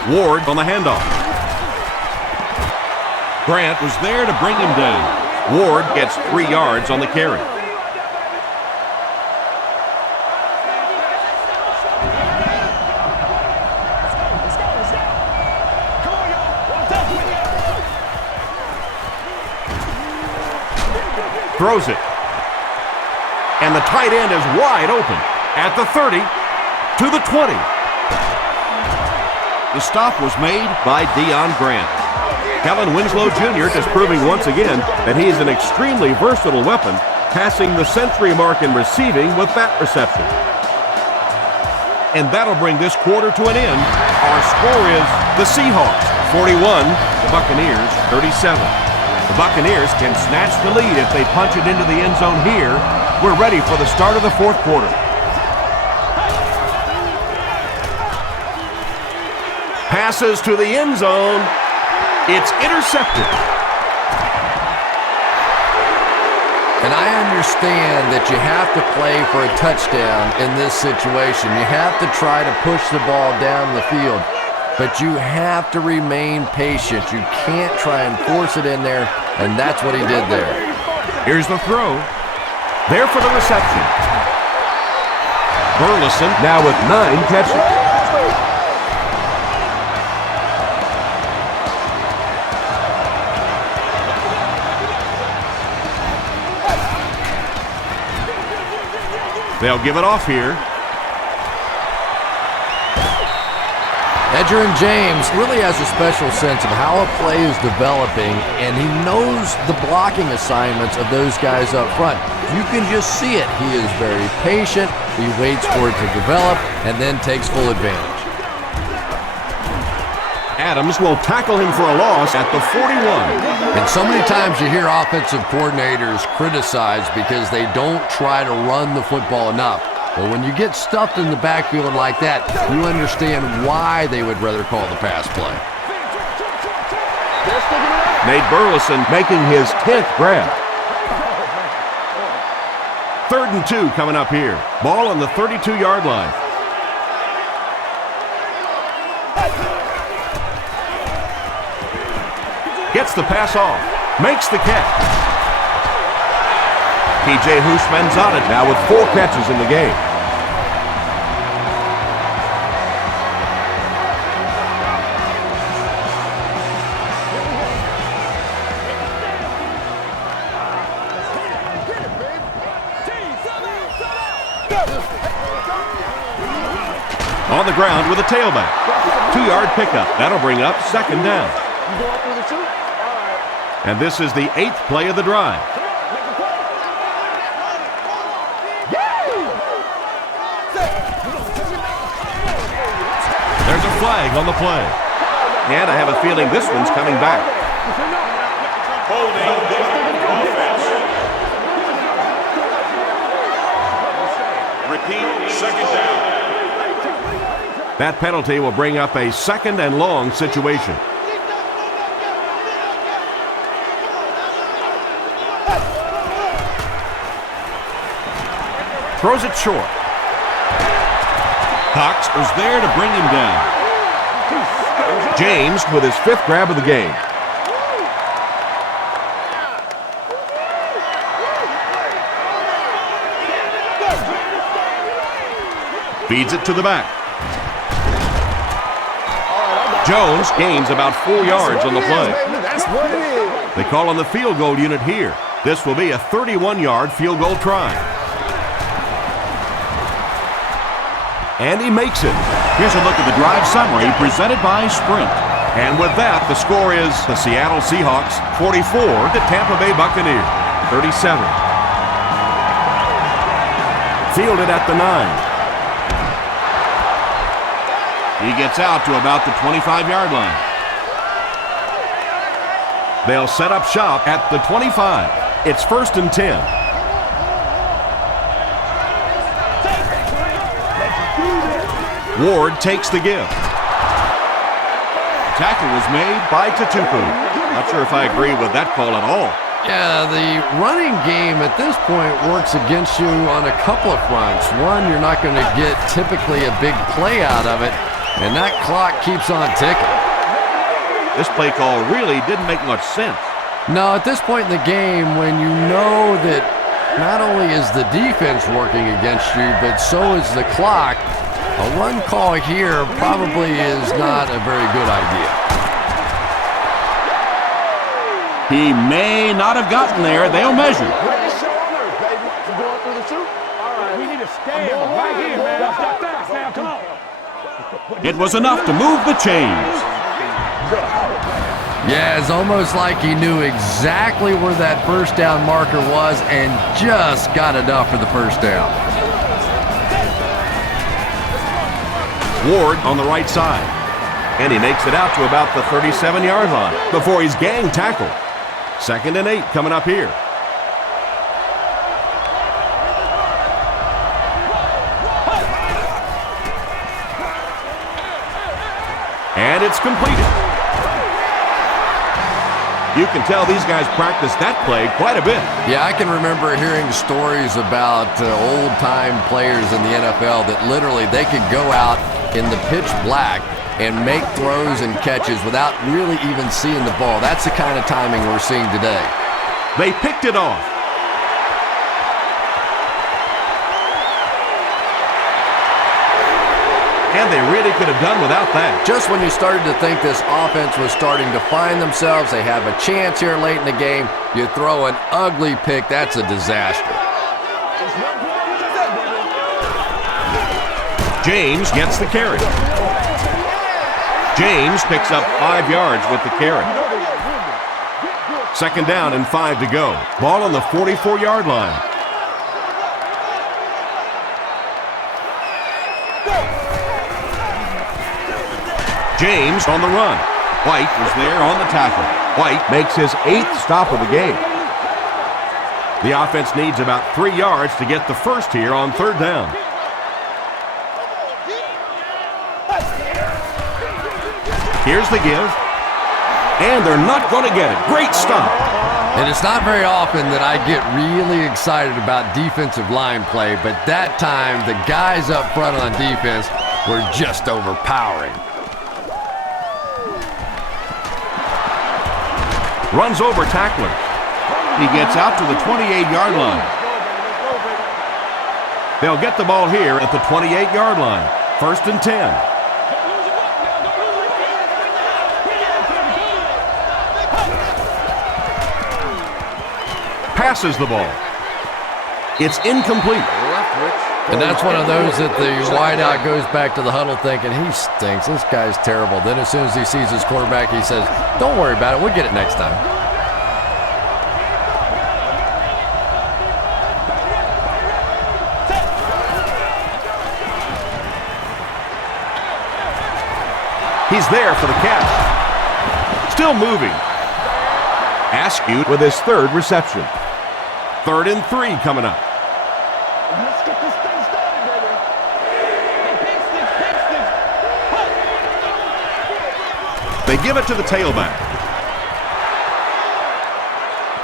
Ward on the handoff. Grant was there to bring him down. Ward gets 3 yards on the carry. Throws it. And the tight end is wide open. At the 30, to the 20. The stop was made by Deion Grant. Kellen Winslow Jr. is proving once again that he is an extremely versatile weapon, passing the century mark in receiving with that reception. And that'll bring this quarter to an end. Our score is the Seahawks 41, the Buccaneers 37. The Buccaneers can snatch the lead if they punch it into the end zone here. We're ready for the start of the 4th quarter. passes to the end zone. It's intercepted. And I understand that you have to play for a touchdown in this situation. You have to try to push the ball down the field, but you have to remain patient. You can't try and force it in there, and that's what he did there. Here's the throw. There for the reception. Burleson now with 9 catches. They'll give it off here. Edgerrin James really has a special sense of how a play is developing, and he knows the blocking assignments of those guys up front. You can just see it. He is very patient. He waits for it to develop and then takes full advantage. Adams will tackle him for a loss at the 41. And so many times you hear offensive coordinators criticized because they don't try to run the football enough. But when you get stuffed in the backfield like that, you understand why they would rather call the pass play. Nate Burleson making his 10th grab. 3rd and 2 coming up here. Ball on the 32-yard line. Gets the pass off. Makes the catch. P.J. Houshmand's on it now with 4 catches in the game. On the ground with a tailback. 2-yard pickup. That'll bring up 2nd down. And this is the 8th play of the drive. There's a flag on the play. And I have a feeling this one's coming back. Holding offense. Repeat, 2nd down. That penalty will bring up a 2nd and long situation. Throws it short. Cox was there to bring him down. James with his 5th grab of the game. Feeds it to the back. Jones gains about 4 yards on the play. They call on the field goal unit here. This will be a 31-yard field goal try. And he makes it. Here's a look at the drive summary presented by Sprint. And with that, the score is the Seattle Seahawks 44, the Tampa Bay Buccaneers 37. Fielded at the 9. He gets out to about the 25-yard line. They'll set up shop at the 25. It's 1st and 10. Ward takes the give. Tackle was made By Tutupu. Not sure if I agree with that call at all. Yeah, the running game at this point works against you on a couple of fronts. One, you're not going to get typically a big play out of it, and that clock keeps on ticking. This play call really didn't make much sense. No, at this point in the game, when you know that not only is the defense working against you, but so is the clock, a run call here probably is not a very good idea. He may not have gotten there. They'll measure. We need to stand right here, man. Step back now. Come on. It was enough to move the chains. Yeah, it's almost like he knew exactly where that 1st down marker was and just got enough for the 1st down. Ward on the right side. And he makes it out to about the 37-yard line before he's gang tackled. 2nd and 8 coming up here. And it's completed. You can tell these guys practice that play quite a bit. Yeah, I can remember hearing stories about old-time players in the NFL that literally they could go out in the pitch black and make throws and catches without really even seeing the ball. That's the kind of timing we're seeing today. They picked it off. And they really could have done without that. Just when you started to think this offense was starting to find themselves, they have a chance here late in the game, you throw an ugly pick, that's a disaster. James gets the carry. James picks up 5 yards with the carry. Second down and 5 to go. Ball on the 44-yard line. James on the run. White was there on the tackle. White makes his 8th stop of the game. The offense needs about 3 yards to get the first here on third down. Here's the give. And they're not going to get it. Great stop. And it's not very often that I get really excited about defensive line play, but that time the guys up front on defense were just overpowering. Runs over tackler. He gets out to the 28-yard line. They'll get the ball here at the 28-yard line. First and 10. Passes the ball. It's incomplete. And that's one of those that the wideout goes back to the huddle thinking, he stinks, this guy's terrible. Then as soon as he sees his quarterback, he says, don't worry about it, we'll get it next time. He's there for the catch. Still moving. Askew with his 3rd reception. 3rd and 3 coming up. Let's get this thing started, baby. They give it to the tailback.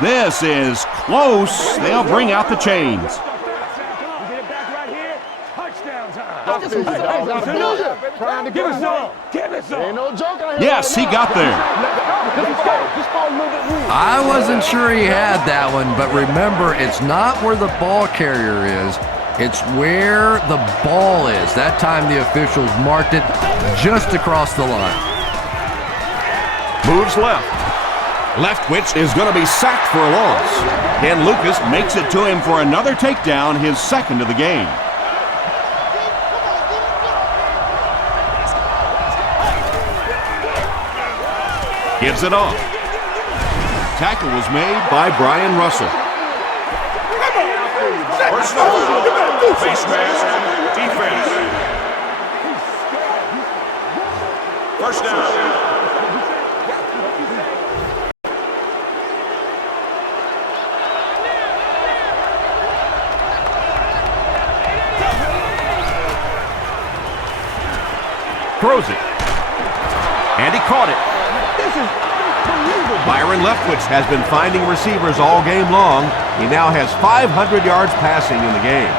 This is close. They'll bring out the chains. We get it back right here. Touchdown time. Give us some. Give us some. Ain't no joke. Yes, he got there. I wasn't sure he had that one, but remember, it's not where the ball carrier is, it's where the ball is. That time the officials marked it just across the line. Moves left. Leftwich is going to be sacked for a loss. Ken Lucas makes it to him for another takedown, his 2nd of the game. Gives it off. Tackle was made by Brian Russell. First down. Face mask. Defense. First down. Throws it. And he caught it. Byron Leftwich has been finding receivers all game long. He now has 500 yards passing in the game.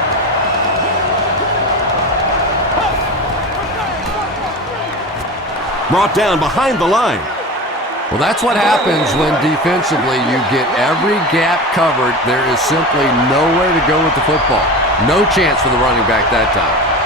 Brought down behind the line. Well, that's what happens when defensively you get every gap covered. There is simply nowhere to go with the football. No chance for the running back that time.